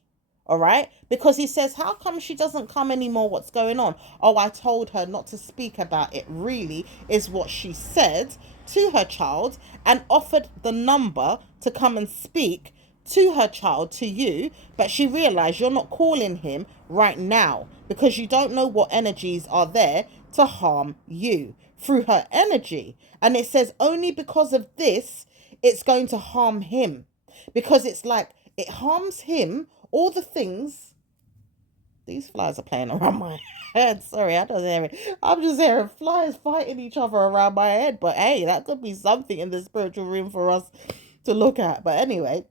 All right, because he says, how come she doesn't come anymore? What's going on? Oh, I told her not to speak about it, really, is what she said to her child, and offered the number to come and speak to her child, to you. But she realized you're not calling him right now because you don't know what energies are there to harm you through her energy. And it says only because of this, it's going to harm him, because it's like it harms him. All the things, these flies are playing around my head. Sorry, I don't hear it. I'm just hearing flies fighting each other around my head. But hey, that could be something in the spiritual room for us to look at. But anyway,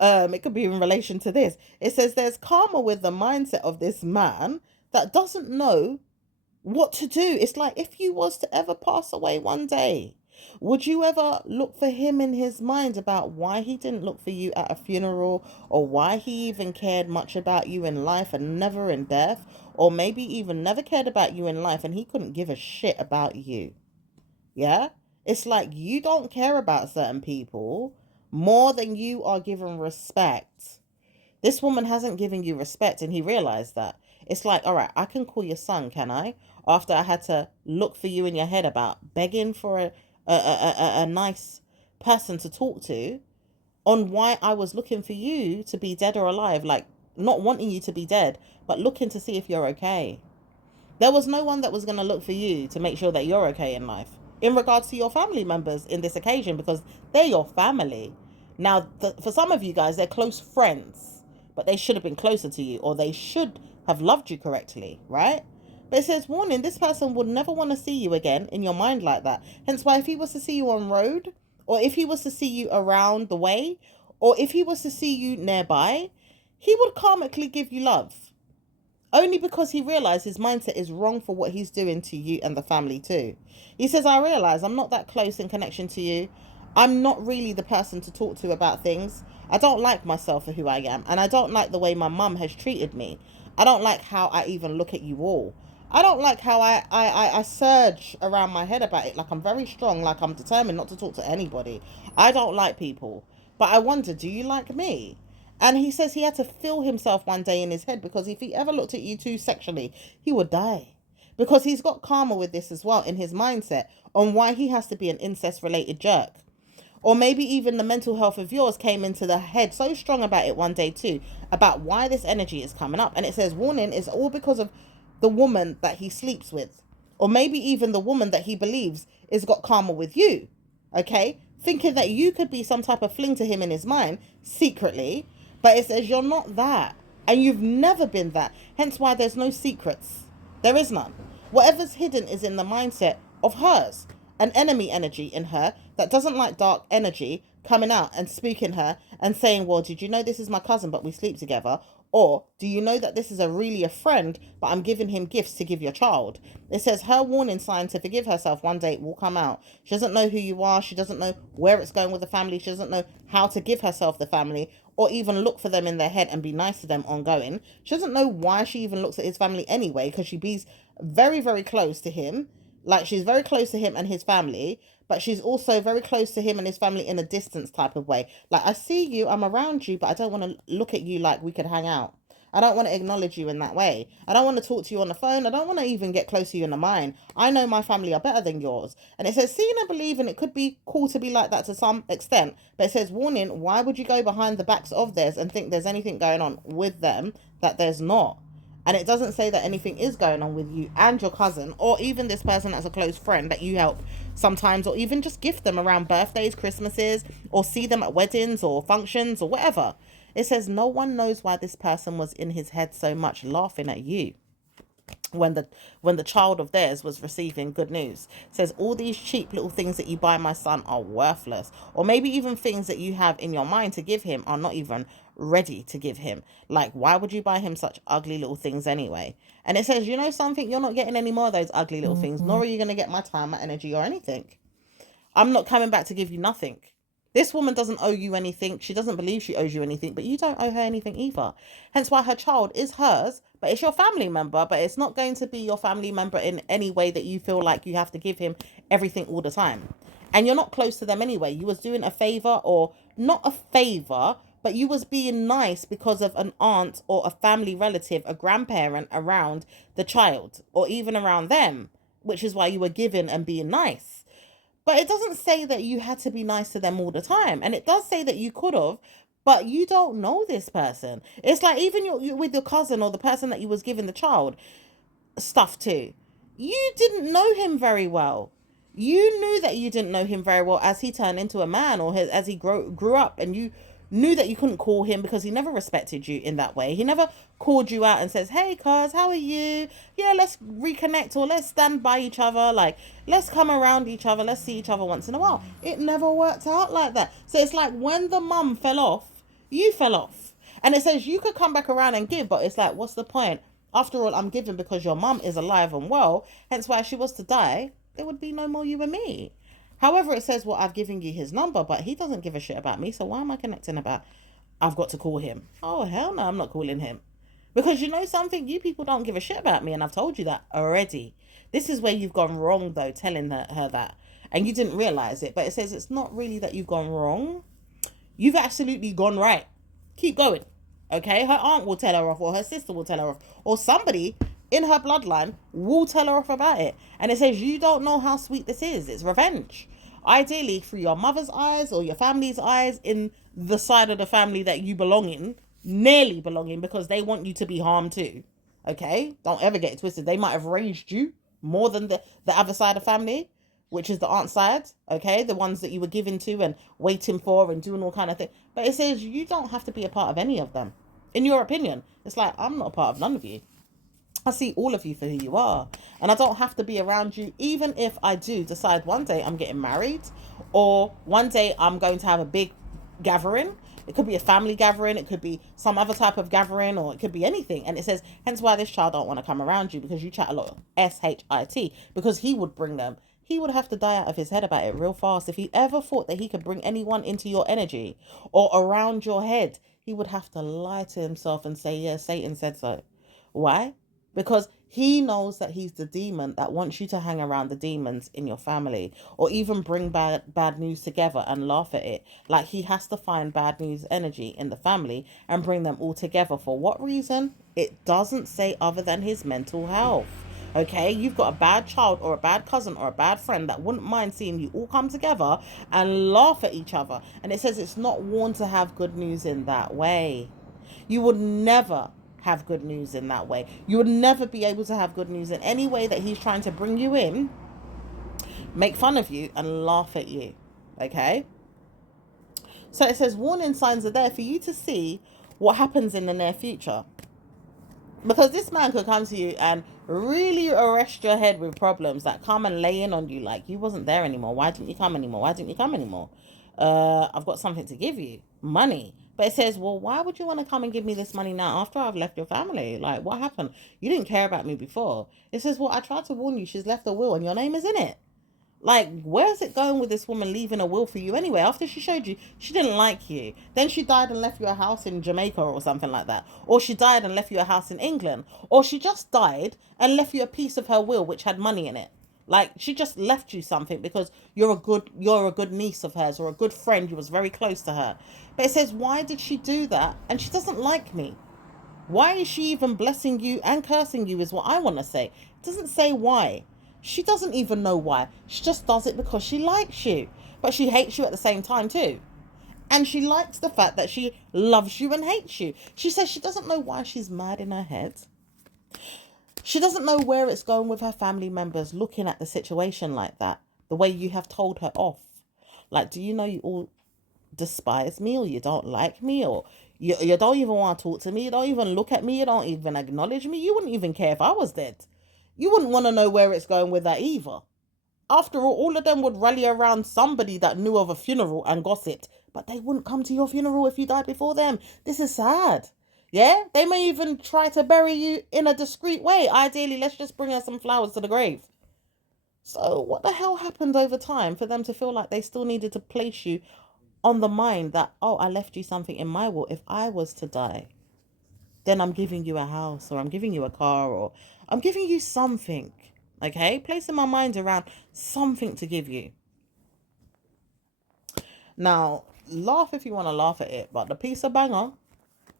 it could be in relation to this. It says there's karma with the mindset of this man that doesn't know what to do. It's like if you was to ever pass away one day, Would you ever look for him in his mind about why he didn't look for you at a funeral, or why he even cared much about you in life and never in death, or maybe even never cared about you in life and he couldn't give a shit about you? Yeah? It's like you don't care about certain people more than you are given respect. This woman hasn't given you respect, and he realized that. It's like, all right, I can call your son, can I? After I had to look for you in your head about begging for a nice person to talk to, on why I was looking for you to be dead or alive, like not wanting you to be dead, but looking to see if you're okay. There was no one that was going to look for you to make sure that you're okay in life in regards to your family members in this occasion, because they're your family. Now, for some of you guys, they're close friends, but they should have been closer to you, or they should have loved you correctly, right? But it says, warning, this person would never want to see you again in your mind like that. Hence why if he was to see you on road, or if he was to see you around the way, or if he was to see you nearby, he would karmically give you love, only because he realized his mindset is wrong for what he's doing to you and the family too. He says, I realize I'm not that close in connection to you. I'm not really the person to talk to about things. I don't like myself for who I am, and I don't like the way my mum has treated me. I don't like how I even look at you all. I don't like how I surge around my head about it, like I'm very strong, like I'm determined not to talk to anybody. I don't like people. But I wonder, do you like me? And he says he had to feel himself one day in his head, because if he ever looked at you too sexually, he would die. Because he's got karma with this as well in his mindset on why he has to be an incest related jerk. Or maybe even the mental health of yours came into the head so strong about it one day too, about why this energy is coming up. And it says, warning, it's all because of the woman that he sleeps with. Or maybe even the woman that he believes is got karma with you. Okay? Thinking that you could be some type of fling to him in his mind secretly. But it says you're not that. And you've never been that. Hence why there's no secrets. There is none. Whatever's hidden is in the mindset of hers. An enemy energy in her that doesn't like dark energy coming out and spooking her and saying, well, did you know this is my cousin, but we sleep together? Or do you know that this is really a friend, but I'm giving him gifts to give your child? It says her warning sign to forgive herself one day will come out. She doesn't know who you are. She doesn't know where it's going with the family. She doesn't know how to give herself the family, or even look for them in their head and be nice to them ongoing. She doesn't know why she even looks at his family anyway, because she be very, very close to him. Like, she's very close to him and his family, but she's also very close to him and his family in a distance type of way. Like, I see you, I'm around you, but I don't want to look at you like we could hang out. I don't want to acknowledge you in that way. I don't want to talk to you on the phone. I don't want to even get close to you in the mind. I know my family are better than yours. And it says, seeing and believing, it could be cool to be like that to some extent. But it says, warning, why would you go behind the backs of theirs and think there's anything going on with them that there's not? And it doesn't say that anything is going on with you and your cousin, or even this person that's a close friend that you help sometimes, or even just gift them around birthdays, Christmases, or see them at weddings or functions or whatever. It says no one knows why this person was in his head so much laughing at you when the child of theirs was receiving good news. It says all these cheap little things that you buy my son are worthless, or maybe even things that you have in your mind to give him are not even ready to give him. Like, why would you buy him such ugly little things anyway? And it says, you know something, you're not getting any more of those ugly little things, nor are you going to get my time, my energy, or anything. I'm not coming back to give you nothing. This woman doesn't owe you anything. She doesn't believe she owes you anything, but you don't owe her anything either. Hence why her child is hers, but it's your family member, but it's not going to be your family member in any way that you feel like you have to give him everything all the time. And you're not close to them anyway. You was doing a favor, or not a favor, but you was being nice because of an aunt or a family relative, a grandparent around the child, or even around them, which is why you were giving and being nice. But it doesn't say that you had to be nice to them all the time. And it does say that you could have, but you don't know this person. It's like even with your cousin or the person that you was giving the child stuff to. You didn't know him very well. You knew that you didn't know him very well as he turned into a man, or as he grew up, and you knew that you couldn't call him because he never respected you in that way. He never called you out and says, hey cuz, how are you? Yeah, let's reconnect, or let's stand by each other, like let's come around each other, let's see each other once in a while. It never worked out like that. So it's like when the mum fell off, you fell off. And it says you could come back around and give, but it's like, what's the point? After all, I'm giving because your mum is alive and well. Hence why if she was to die, there would be no more you and me. However, it says, well, I've given you his number, but he doesn't give a shit about me. So why am I connecting about I've got to call him? Oh, hell no, I'm not calling him. Because you know something? You people don't give a shit about me, and I've told you that already. This is where you've gone wrong, though, telling her that. And you didn't realize it. But it says it's not really that you've gone wrong. You've absolutely gone right. Keep going. Okay? Her aunt will tell her off, or her sister will tell her off, or somebody in her bloodline will tell her off about it. And it says, you don't know how sweet this is. It's revenge. Ideally, through your mother's eyes or your family's eyes, in the side of the family that you belong in, nearly belong in, because they want you to be harmed too. Okay? Don't ever get it twisted. They might have raised you more than the other side of family, which is the aunt side, okay? The ones that you were giving to and waiting for and doing all kind of things. But it says you don't have to be a part of any of them. In your opinion, it's like, I'm not a part of none of you. I see all of you for who you are. And I don't have to be around you, even if I do decide one day I'm getting married, or one day I'm going to have a big gathering. It could be a family gathering, it could be some other type of gathering, or it could be anything. And it says, hence why this child don't want to come around you, because you chat a lot. SHIT. Because he would bring them. He would have to die out of his head about it real fast. If he ever thought that he could bring anyone into your energy or around your head, he would have to lie to himself and say, yeah, Satan said so. Why? Because he knows that he's the demon that wants you to hang around the demons in your family, or even bring bad news together and laugh at it. Like, he has to find bad news energy in the family and bring them all together. For what reason? It doesn't say, other than his mental health. Okay, you've got a bad child or a bad cousin or a bad friend that wouldn't mind seeing you all come together and laugh at each other. And it says it's not warned to have good news in that way. You would never have good news in that way. You would never be able to have good news in any way that he's trying to bring you in, make fun of you, and laugh at you. Okay? So it says warning signs are there for you to see what happens in the near future. Because this man could come to you and really arrest your head with problems that come and lay in on you like, you wasn't there anymore. Why didn't you come anymore? Why didn't you come anymore? I've got something to give you. Money. But it says, well, why would you want to come and give me this money now after I've left your family? Like, what happened? You didn't care about me before. It says, well, I tried to warn you. She's left a will and your name is in it. Like, where's it going with this woman leaving a will for you anyway? After she showed you, she didn't like you. Then she died and left you a house in Jamaica or something like that. Or she died and left you a house in England. Or she just died and left you a piece of her will which had money in it. Like, she just left you something because you're a good niece of hers or a good friend. You was very close to her. But it says, why did she do that? And she doesn't like me. Why is she even blessing you and cursing you is what I want to say. It doesn't say why. She doesn't even know why. She just does it because she likes you. But she hates you at the same time too. And she likes the fact that she loves you and hates you. She says she doesn't know why she's mad in her head. She doesn't know where it's going with her family members looking at the situation like that. The way you have told her off. Like, do you know you all despise me, or you don't like me, or you don't even want to talk to me, you don't even look at me, you don't even acknowledge me? You wouldn't even care if I was dead. You wouldn't want to know where it's going with that either. After all of them would rally around somebody that knew of a funeral and gossiped, but they wouldn't come to your funeral if you died before them. This is sad. Yeah? They may even try to bury you in a discreet way. Ideally, let's just bring her some flowers to the grave. So what the hell happened over time for them to feel like they still needed to place you on the mind that, oh, I left you something in my will. If I was to die, then I'm giving you a house, or I'm giving you a car, or I'm giving you something. Okay? Placing my mind around something to give you. Now, laugh if you want to laugh at it, but the piece of banger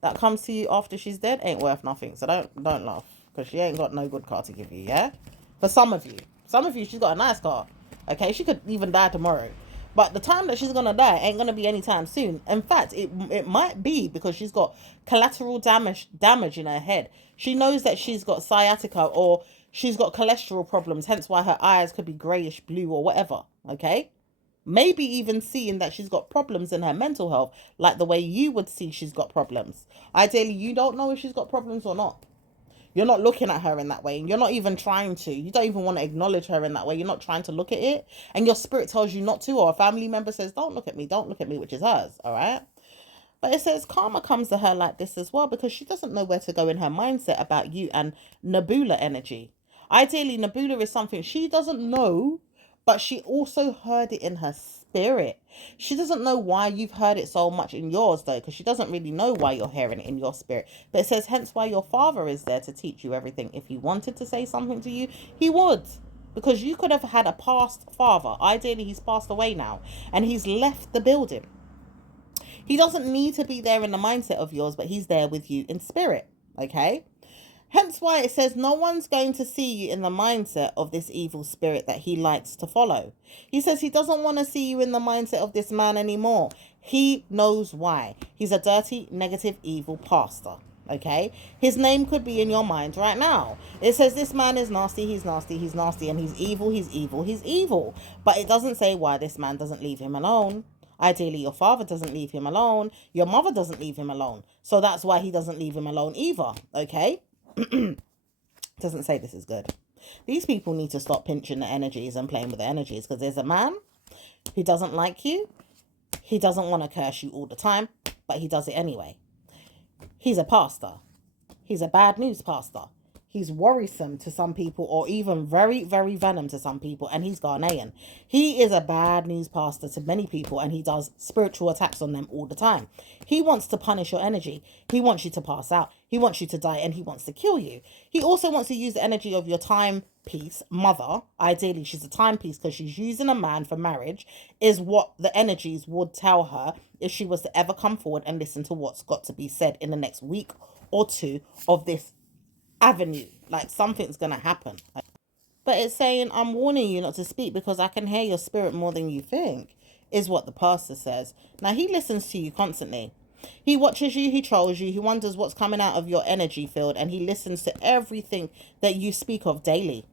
that comes to you after she's dead ain't worth nothing. So don't laugh, because she ain't got no good car to give you, yeah? For some of you, she's got a nice car. Okay? She could even die tomorrow. But the time that she's going to die ain't going to be anytime soon. In fact, it might be because she's got collateral damage in her head. She knows that she's got sciatica, or she's got cholesterol problems, hence why her eyes could be greyish blue or whatever, okay? Maybe even seeing that she's got problems in her mental health, like the way you would see she's got problems. Ideally, you don't know if she's got problems or not. You're not looking at her in that way. You're not even trying to. You don't even want to acknowledge her in that way. You're not trying to look at it. And your spirit tells you not to, or a family member says, don't look at me, which is hers, all right? But it says karma comes to her like this as well, because she doesn't know where to go in her mindset about you and Nebula energy. Ideally, Nebula is something she doesn't know, but she also heard it in her spirit. She doesn't know why you've heard it so much in yours, though, because she doesn't really know why you're hearing it in your spirit. But it says, hence why your father is there to teach you everything. If he wanted to say something to you, he would. Because you could have had a past father. Ideally, he's passed away now, and he's left the building. He doesn't need to be there in the mindset of yours, but he's there with you in spirit. Okay? Hence why it says no one's going to see you in the mindset of this evil spirit that he likes to follow. He says he doesn't want to see you in the mindset of this man anymore. He knows why. He's a dirty, negative, evil pastor. Okay? His name could be in your mind right now. It says this man is nasty, he's nasty, he's nasty, and he's evil, he's evil, he's evil. But it doesn't say why this man doesn't leave him alone. Ideally, your father doesn't leave him alone. Your mother doesn't leave him alone. So that's why he doesn't leave him alone either. Okay? Doesn't say this is good. These people need to stop pinching the energies and playing with the energies, because there's a man who doesn't like you. He doesn't want to curse you all the time, but he does it anyway. He's a pastor. He's a bad news pastor. He's worrisome to some people, or even very, very venom to some people, and he's Ghanaian. He is a bad news pastor to many people, and he does spiritual attacks on them all the time. He wants to punish your energy. He wants you to pass out. He wants you to die, and he wants to kill you. He also wants to use the energy of your timepiece mother. Ideally, she's a timepiece because she's using a man for marriage, is what the energies would tell her if she was to ever come forward and listen to what's got to be said in the next week or two of this avenue. Like, something's gonna happen. But it's saying, I'm warning you not to speak because I can hear your spirit more than you think, is what the pastor says. Now, he listens to you constantly. He watches you, he trolls you, he wonders what's coming out of your energy field, and he listens to everything that you speak of daily.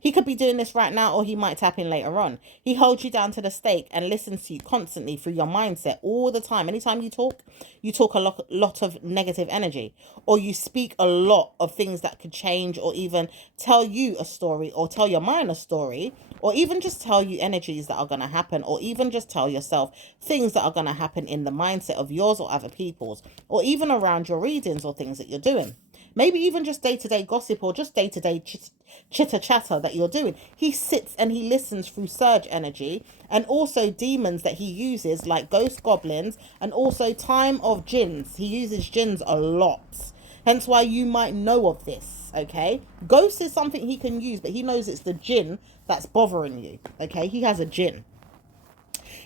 He could be doing this right now, or he might tap in later on. He holds you down to the stake and listens to you constantly through your mindset all the time. Anytime you talk a lot of negative energy, or you speak a lot of things that could change, or even tell you a story, or tell your mind a story, or even just tell you energies that are going to happen, or even just tell yourself things that are going to happen in the mindset of yours or other people's, or even around your readings or things that you're doing. Maybe even just day-to-day gossip, or just day-to-day chitter-chatter that you're doing. He sits and he listens through surge energy, and also demons that he uses, like ghost goblins, and also time of jinns. He uses jinns a lot. Hence why you might know of this, okay? Ghost is something he can use, but he knows it's the jinn that's bothering you, okay? He has a jinn.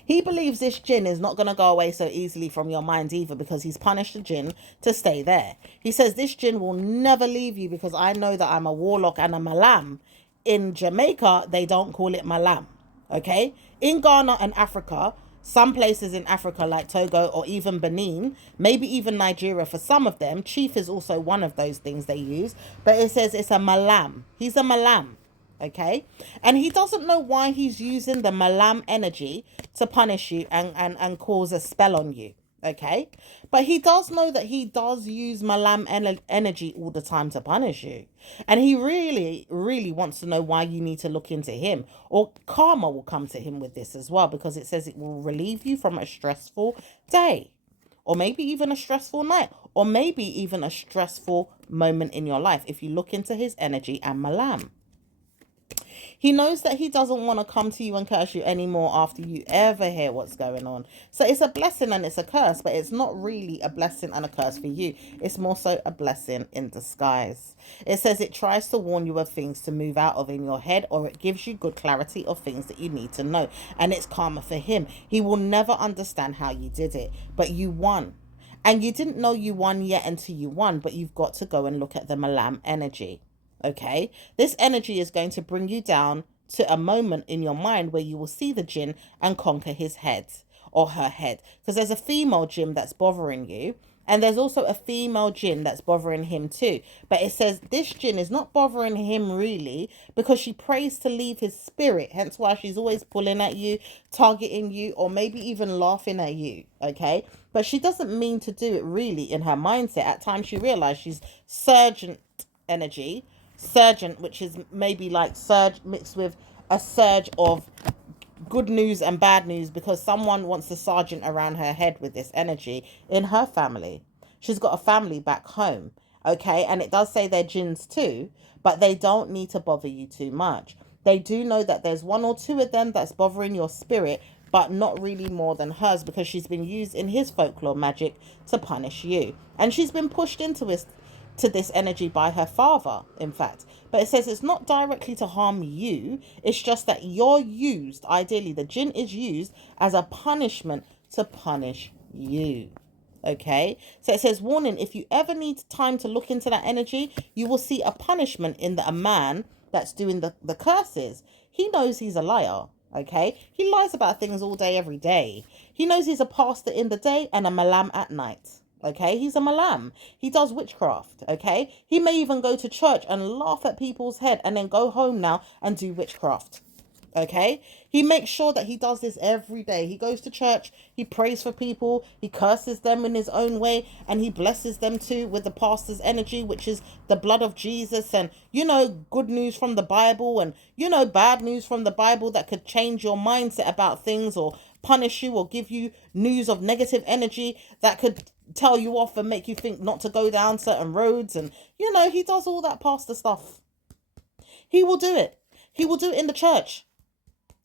He believes this jinn is not going to go away so easily from your mind either, because he's punished the jinn to stay there. He says this jinn will never leave you, because I know that I'm a warlock and a malam. In Jamaica, they don't call it malam, okay? In Ghana and Africa, some places in Africa like Togo or even Benin, maybe even Nigeria, for some of them, chief is also one of those things they use, but it says it's a malam. He's a malam. Okay, and he doesn't know why he's using the malam energy to punish you and cause a spell on you. Okay, but he does know that he does use malam energy all the time to punish you, and he really, really wants to know why you need to look into him, or karma will come to him with this as well, because it says it will relieve you from a stressful day, or maybe even a stressful night, or maybe even a stressful moment in your life if you look into his energy and malam. He knows that he doesn't want to come to you and curse you anymore after you ever hear what's going on. So it's a blessing and it's a curse, but it's not really a blessing and a curse for you. It's more so a blessing in disguise. It says it tries to warn you of things to move out of in your head, or it gives you good clarity of things that you need to know. And it's karma for him. He will never understand how you did it, but you won. And you didn't know you won yet until you won, but you've got to go and look at the malam energy. Okay, this energy is going to bring you down to a moment in your mind where you will see the jinn and conquer his head or her head, because there's a female jinn that's bothering you, and there's also a female jinn that's bothering him too. But it says this jinn is not bothering him really, because she prays to leave his spirit, hence why she's always pulling at you, targeting you, or maybe even laughing at you. Okay, but she doesn't mean to do it really in her mindset. At times she realizes she's surgent energy, surgent, which is maybe like surge mixed with a surge of good news and bad news, because someone wants a sergeant around her head with this energy in her family. She's got a family back home, okay? And it does say they're jinns too, but they don't need to bother you too much. They do know that there's one or two of them that's bothering your spirit, but not really more than hers, because she's been used in his folklore magic to punish you. And she's been pushed into this energy by her father, in fact. But it says it's not directly to harm you. It's just that you're used, ideally, the jinn is used as a punishment to punish you. Okay, so it says, warning, if you ever need time to look into that energy, you will see a punishment in a man that's doing the curses. He knows he's a liar. Okay, he lies about things all day, every day. He knows he's a pastor in the day and a malam at night. Okay, he's a malam. He does witchcraft. Okay, he may even go to church and laugh at people's head and then go home now and do witchcraft. Okay, he makes sure that he does this every day. He goes to church, he prays for people, he curses them in his own way, and he blesses them too with the pastor's energy, which is the blood of Jesus, and good news from the Bible, and bad news from the Bible that could change your mindset about things or punish you or give you news of negative energy that could tell you off and make you think not to go down certain roads. And he does all that pastor stuff. He will do it. He will do it in the church.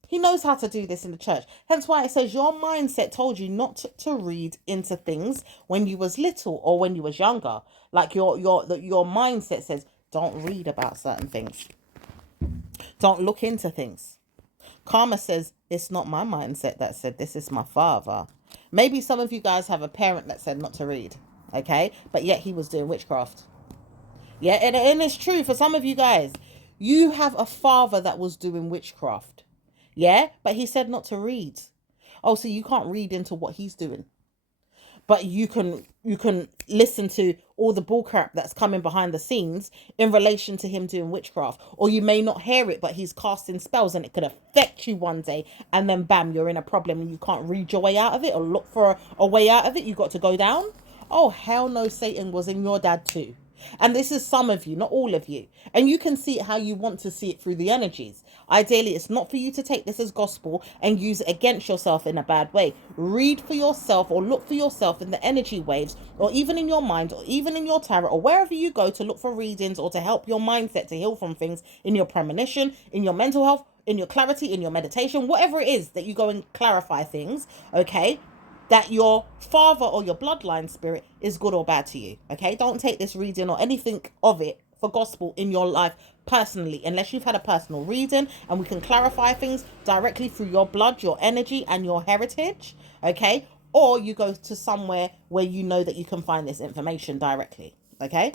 He knows how to do this in the church. Hence why it says your mindset told you not to read into things when you was little or when you was younger. Like your mindset says, don't read about certain things. Don't look into things. Karma says, it's not my mindset that said this, is my father. Maybe some of you guys have a parent that said not to read. Okay? But yet he was doing witchcraft. Yeah, and it's true for some of you guys. You have a father that was doing witchcraft. Yeah, but he said not to read. Oh, so you can't read into what he's doing. But you can listen to all the bullcrap that's coming behind the scenes in relation to him doing witchcraft. Or you may not hear it, but he's casting spells and it could affect you one day. And then bam, you're in a problem and you can't read your way out of it or look for a way out of it. You got to go down. Oh, hell no, Satan was in your dad too. And this is some of you, not all of you. And you can see it how you want to see it through the energies. Ideally, it's not for you to take this as gospel and use it against yourself in a bad way. Read for yourself or look for yourself in the energy waves, or even in your mind, or even in your tarot, or wherever you go to look for readings or to help your mindset to heal from things, in your premonition, in your mental health, in your clarity, in your meditation, whatever it is that you go and clarify things, okay? That your father or your bloodline spirit is good or bad to you. Okay, don't take this reading or anything of it for gospel in your life personally, unless you've had a personal reading and we can clarify things directly through your blood, your energy, and your heritage. Okay, or you go to somewhere where you know that you can find this information directly. Okay,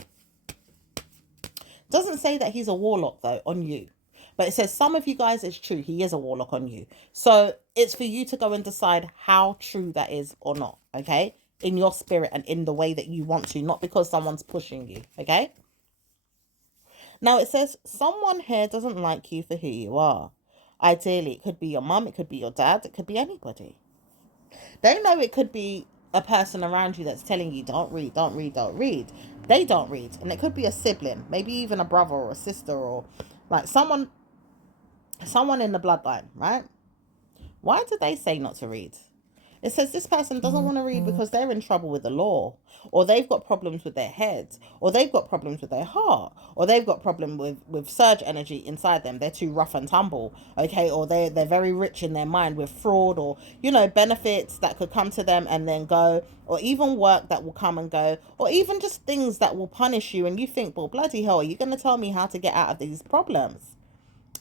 doesn't say that he's a warlock though on you. But it says some of you guys, it's true, he is a warlock on you. So it's for you to go and decide how true that is or not, okay? In your spirit and in the way that you want to, not because someone's pushing you, okay? Now it says someone here doesn't like you for who you are. Ideally, it could be your mum, it could be your dad, it could be anybody. They know it could be a person around you that's telling you, don't read, don't read, don't read. They don't read. And it could be a sibling, maybe even a brother or a sister, or like someone in the bloodline, right? Why did they say not to read? It says this person doesn't want to read because they're in trouble with the law, or they've got problems with their head, or they've got problems with their heart, or they've got problem with surge energy inside them. They're too rough and tumble, okay? Or they're very rich in their mind with fraud, or benefits that could come to them and then go, or even work that will come and go, or even just things that will punish you, and you think, well, bloody hell, are you going to tell me how to get out of these problems?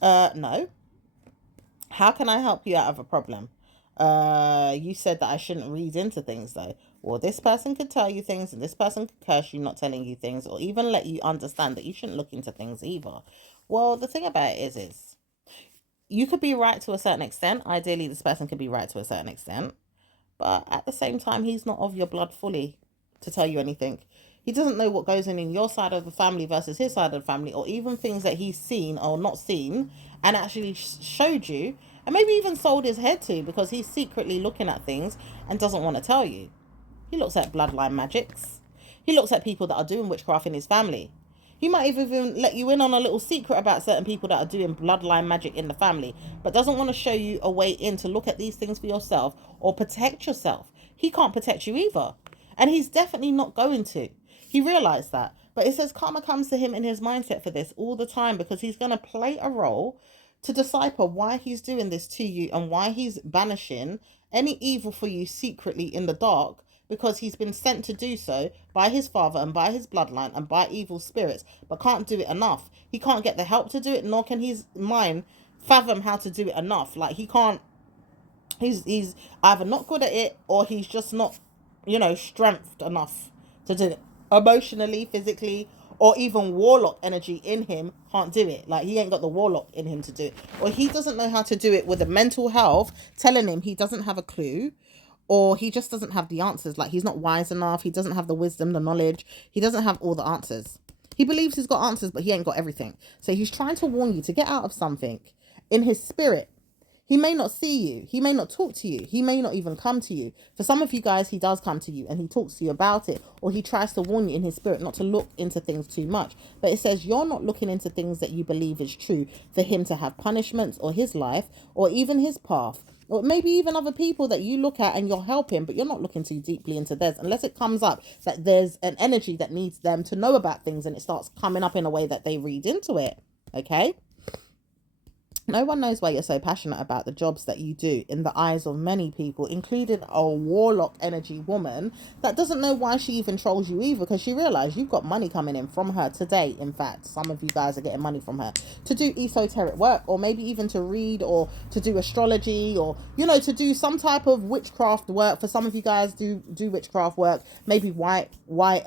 No. How can I help you out of a problem? You said that I shouldn't read into things though. Well, this person could tell you things and this person could curse you not telling you things, or even let you understand that you shouldn't look into things either. Well, the thing about it is you could be right to a certain extent. Ideally, this person could be right to a certain extent. But at the same time, he's not of your blood fully to tell you anything. He doesn't know what goes on in your side of the family versus his side of the family, or even things that he's seen or not seen and actually showed you, and maybe even sold his head to, because he's secretly looking at things and doesn't want to tell you. He looks at bloodline magics. He looks at people that are doing witchcraft in his family. He might even let you in on a little secret about certain people that are doing bloodline magic in the family, but doesn't want to show you a way in to look at these things for yourself or protect yourself. He can't protect you either. And he's definitely not going to. He realized that. But it says karma comes to him in his mindset for this all the time, because he's going to play a role to decipher why he's doing this to you and why he's banishing any evil for you secretly in the dark, because he's been sent to do so by his father and by his bloodline and by evil spirits, but can't do it enough. He can't get the help to do it, nor can his mind fathom how to do it enough. Like, he can't, he's either not good at it, or he's just not, strengthed enough to do it emotionally, physically, or even warlock energy in him can't do it. Like, he ain't got the warlock in him to do it, or he doesn't know how to do it with the mental health telling him he doesn't have a clue, or he just doesn't have the answers. Like, he's not wise enough, he doesn't have the wisdom, the knowledge, he doesn't have all the answers. He believes he's got answers, but he ain't got everything. So he's trying to warn you to get out of something in his spirit. He may not see you. He may not talk to you. He may not even come to you. For some of you guys, he does come to you and he talks to you about it, or he tries to warn you in his spirit not to look into things too much. But it says you're not looking into things that you believe is true for him to have punishments, or his life, or even his path, or maybe even other people that you look at and you're helping, but you're not looking too deeply into theirs, unless it comes up that there's an energy that needs them to know about things, and it starts coming up in a way that they read into it. Okay? No one knows why you're so passionate about the jobs that you do in the eyes of many people, including a warlock energy woman that doesn't know why she even trolls you either, because she realized you've got money coming in from her today. In fact, some of you guys are getting money from her to do esoteric work, or maybe even to read, or to do astrology, or, to do some type of witchcraft work. For some of you guys do witchcraft work, maybe white light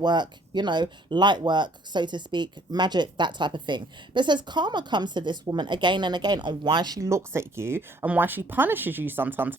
work, light work, so to speak, magic, that type of thing. But it says karma comes to this woman again and again on why she looks at you and why she punishes you sometimes.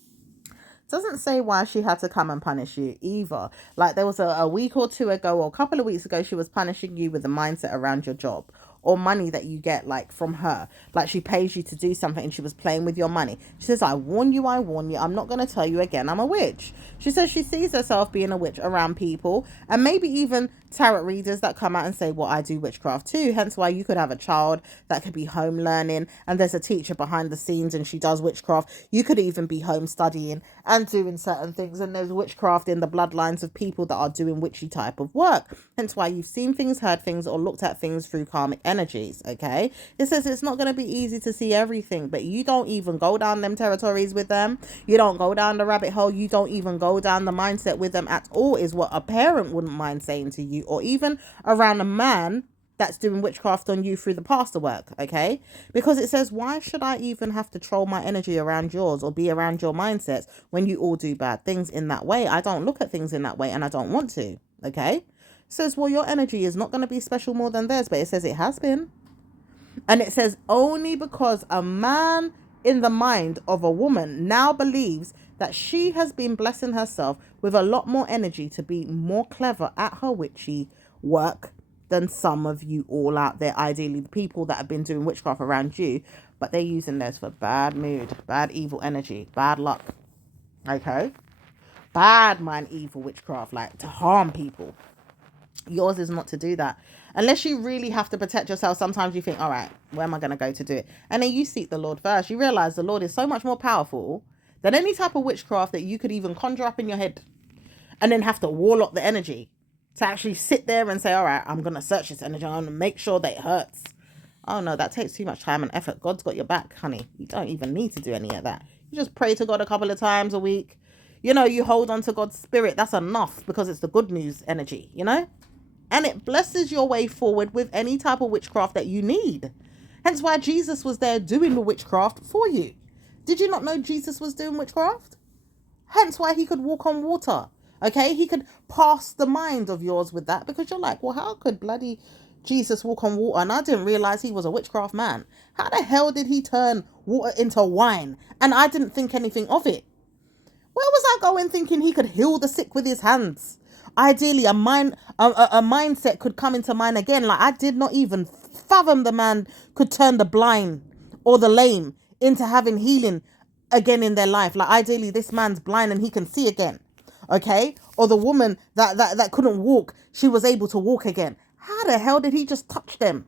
Doesn't say why she had to come and punish you either. Like, there was a week or two ago, or a couple of weeks ago, she was punishing you with the mindset around your job, or money that you get, like, from her. Like, she pays you to do something and she was playing with your money. She says, I warn you, I'm not going to tell you again, I'm a witch. She says she sees herself being a witch around people, and maybe even tarot readers that come out and say, well, I do witchcraft too. Hence why you could have a child that could be home learning and there's a teacher behind the scenes and she does witchcraft. You could even be home studying and doing certain things, and there's witchcraft in the bloodlines of people that are doing witchy type of work. Hence why you've seen things, heard things, or looked at things through karmic energies. Okay, it says it's not going to be easy to see everything, but you don't even go down them territories with them. You don't go down the rabbit hole. You don't even go down the mindset with them at all, is what a parent wouldn't mind saying to you, or even around a man that's doing witchcraft on you through the pastor work. Okay, because it says, why should I even have to troll my energy around yours or be around your mindsets when you all do bad things in that way? I don't look at things in that way, and I don't want to. Okay, it says, well, your energy is not going to be special more than theirs, but it says it has been. And it says only because a man in the mind of a woman now believes that she has been blessing herself with a lot more energy to be more clever at her witchy work than some of you all out there, ideally the people that have been doing witchcraft around you, but they're using theirs for bad mood, bad evil energy, bad luck. Okay, bad mind, evil witchcraft, like to harm people. Yours is not to do that. Unless you really have to protect yourself, sometimes you think, all right, where am I going to go to do it? And then you seek the Lord first. You realize the Lord is so much more powerful than any type of witchcraft that you could even conjure up in your head, and then have to warlock the energy to actually sit there and say, all right, I'm going to search this energy. I'm going to make sure that it hurts. Oh no, that takes too much time and effort. God's got your back, honey. You don't even need to do any of that. You just pray to God a couple of times a week. You hold on to God's spirit. That's enough, because it's the good news energy, and it blesses your way forward with any type of witchcraft that you need. Hence why Jesus was there doing the witchcraft for you. Did you not know Jesus was doing witchcraft? Hence why he could walk on water. Okay, he could pass the mind of yours with that, because you're like, well, how could bloody Jesus walk on water? And I didn't realize he was a witchcraft man. How the hell did he turn water into wine? And I didn't think anything of it. Where was I going thinking he could heal the sick with his hands? Ideally, a mindset could come into mine again. Like, I did not even fathom the man could turn the blind or the lame into having healing again in their life. Like, ideally, this man's blind and he can see again. Okay? Or the woman that couldn't walk, she was able to walk again. How the hell did he just touch them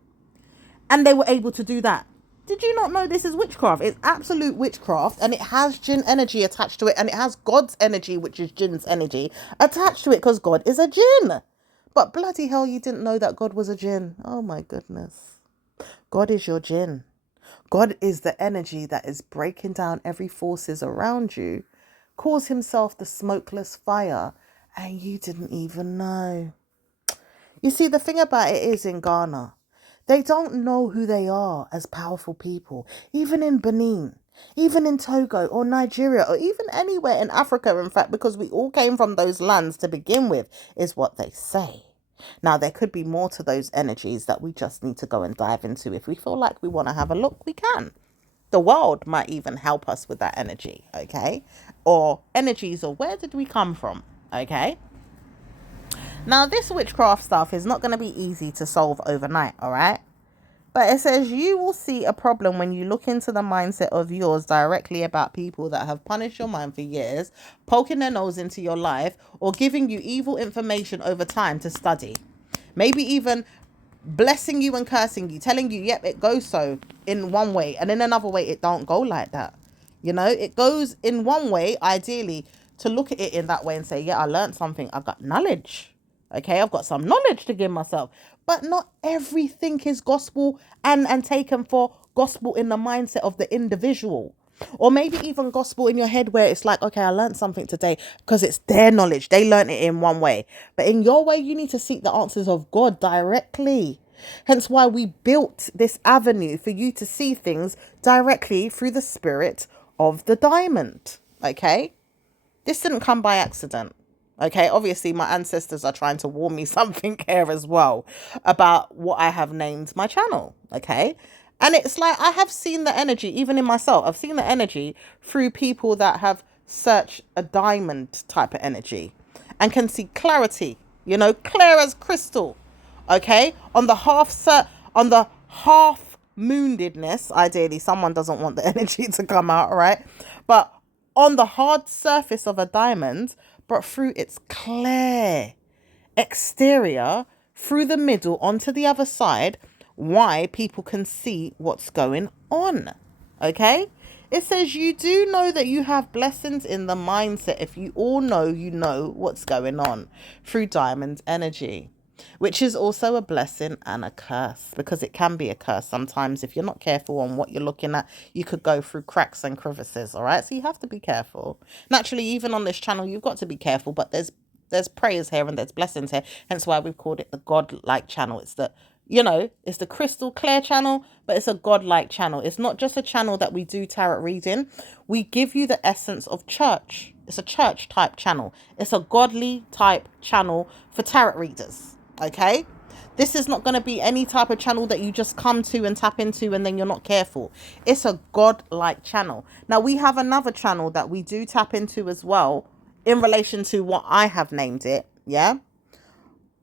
and they were able to do that? Did you not know this is witchcraft? It's absolute witchcraft, and it has jinn energy attached to it, and it has God's energy, which is jinn's energy, attached to it, because God is a jinn. But bloody hell, you didn't know that God was a jinn. Oh my goodness. God is your jinn. God is the energy that is breaking down every forces around you, calls himself the smokeless fire, and you didn't even know. You see, the thing about it is in Ghana, they don't know who they are as powerful people. Even in Benin, even in Togo or Nigeria, or even anywhere in Africa, in fact, because we all came from those lands to begin with, is what they say. Now, there could be more to those energies that we just need to go and dive into. If we feel like we want to have a look, we can. The world might even help us with that energy, okay? Or energies, or where did we come from, okay? Now, this witchcraft stuff is not going to be easy to solve overnight, all right? But it says you will see a problem when you look into the mindset of yours directly about people that have punished your mind for years, poking their nose into your life, or giving you evil information over time to study. Maybe even blessing you and cursing you, telling you, yep, it goes so in one way, and in another way, it don't go like that. You know, it goes in one way, ideally, to look at it in that way and say, yeah, I learned something. I've got knowledge. Okay, I've got some knowledge to give myself. But not everything is gospel and taken for gospel in the mindset of the individual. Or maybe even gospel in your head where it's like, okay, I learned something today because it's their knowledge. They learned it in one way. But in your way, you need to seek the answers of God directly. Hence why we built this avenue for you to see things directly through the spirit of the diamond. Okay? This didn't come by accident. Okay, obviously my ancestors are trying to warn me something here as well about what I have named my channel. Okay, and it's like I have seen the energy, even in myself. I've seen the energy through people that have searched a diamond type of energy and can see clarity, you know, clear as crystal. Okay, on the on the half moondedness, ideally someone doesn't want the energy to come out, right? But on the hard surface of a diamond, but through its clear exterior, through the middle onto the other side, why people can see what's going on. Okay? It says you do know that you have blessings in the mindset if you all know you know what's going on through diamond energy, which is also a blessing and a curse, because it can be a curse sometimes. If you're not careful on what you're looking at, you could go through cracks and crevices. All right, so you have to be careful. Naturally, even on this channel, you've got to be careful, but there's prayers here and there's blessings here, hence why we've called it the God-like channel. It's the, you know, it's the crystal clear channel, but it's a God-like channel. It's not just a channel that we do tarot reading. We give you the essence of church. It's a church type channel. It's a godly type channel for tarot readers. Okay, this is not going to be any type of channel that you just come to and tap into and then you're not careful. It's a God-like channel. Now, we have another channel that we do tap into as well in relation to what I have named it. Yeah,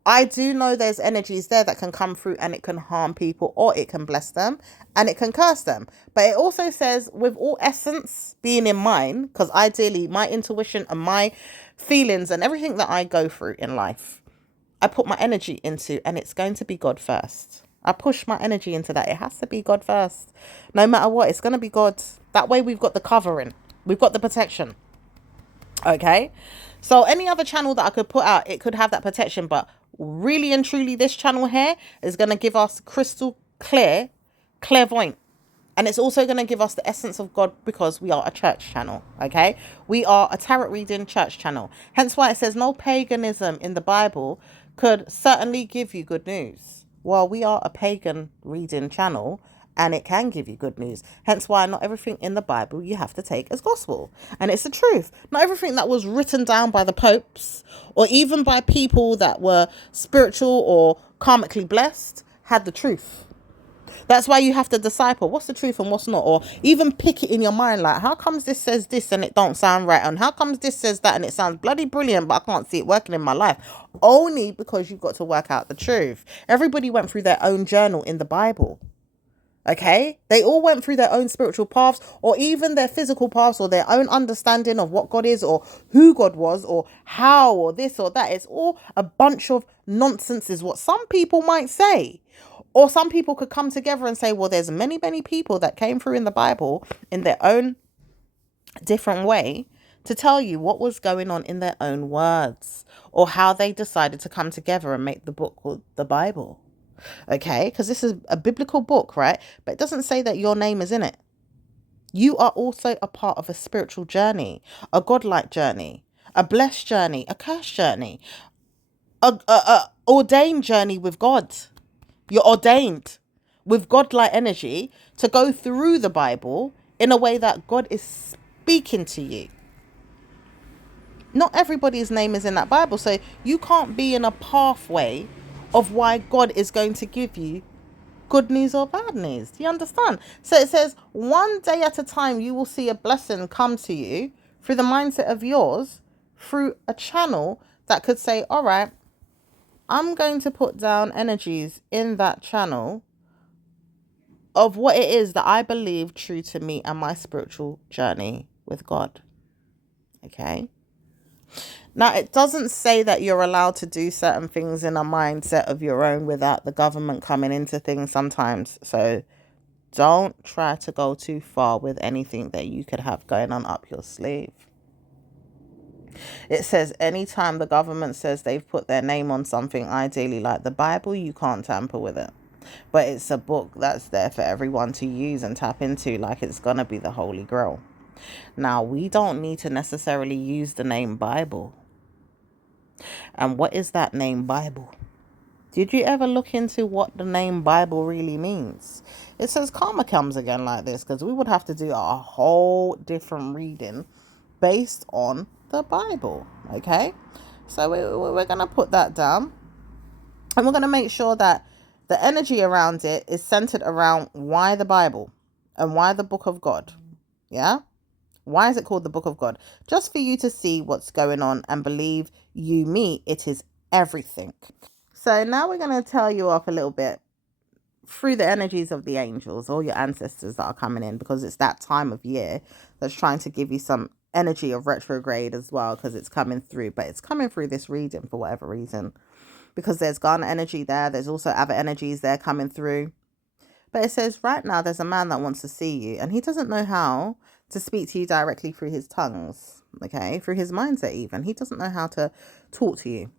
I do know there's energies there that can come through and it can harm people, or it can bless them and it can curse them. But it also says, with all essence being in mind, because ideally my intuition and my feelings and everything that I go through in life, I put my energy into, and it's going to be God first. I push my energy into that. It has to be God first. No matter what, it's going to be God. That way we've got the covering. We've got the protection. Okay? So any other channel that I could put out, it could have that protection. But really and truly, this channel here is going to give us crystal clear, clairvoyant. And it's also going to give us the essence of God, because we are a church channel, okay? We are a tarot reading church channel. Hence why it says no paganism in the Bible could certainly give you good news. Well, we are a pagan reading channel, and it can give you good news. Hence why not everything in the Bible you have to take as gospel. And it's the truth. Not everything that was written down by the popes or even by people that were spiritual or karmically blessed had the truth. That's why you have to decipher what's the truth and what's not, or even pick it in your mind, like, how comes this says this and it don't sound right, and how comes this says that and it sounds bloody brilliant but I can't see it working in my life. Only because you've got to work out the truth. Everybody went through their own journal in the Bible. Okay, they all went through their own spiritual paths, or even their physical paths, or their own understanding of what God is, or who God was, or how, or this or that. It's all a bunch of nonsense, is what some people might say. Or some people could come together and say, well, there's many, many people that came through in the Bible in their own different way to tell you what was going on in their own words, or how they decided to come together and make the book called the Bible. okay? Because this is a biblical book, right? But it doesn't say that your name is in it. You are also a part of a spiritual journey, a godlike journey, a blessed journey, a cursed journey, a ordained journey with God. You're ordained with godlike energy to go through the Bible in a way that God is speaking to you. Not everybody's name is in that Bible, so you can't be in a pathway of why God is going to give you good news or bad news. Do you understand? So it says, one day at a time, you will see a blessing come to you through the mindset of yours, through a channel that could say, all right, I'm going to put down energies in that channel of what it is that I believe true to me and my spiritual journey with God. Okay. Now, it doesn't say that you're allowed to do certain things in a mindset of your own without the government coming into things sometimes. So don't try to go too far with anything that you could have going on up your sleeve. It says anytime the government says they've put their name on something, ideally like the Bible, you can't tamper with it. But it's a book that's there for everyone to use and tap into like it's going to be the Holy Grail. Now, we don't need to necessarily use the name Bible. And what is that name Bible? Did you ever look into what the name Bible really means? It says karma comes again like this because we would have to do a whole different reading based on the Bible. Okay? So we're going to put that down. And we're going to make sure that the energy around it is centered around why the Bible and why the book of God. Yeah? Why is it called the book of God? Just for you to see what's going on and believe you me, it is everything. So now we're going to tell you off a little bit through the energies of the angels, all your ancestors that are coming in, because it's that time of year that's trying to give you some energy of retrograde as well, because it's coming through. But it's coming through this reading for whatever reason, because there's Ghana energy there. There's also other energies there coming through. But it says right now there's a man that wants to see you, and he doesn't know how to speak to you directly through his tongues, okay, through his mindset even. He doesn't know how to talk to you.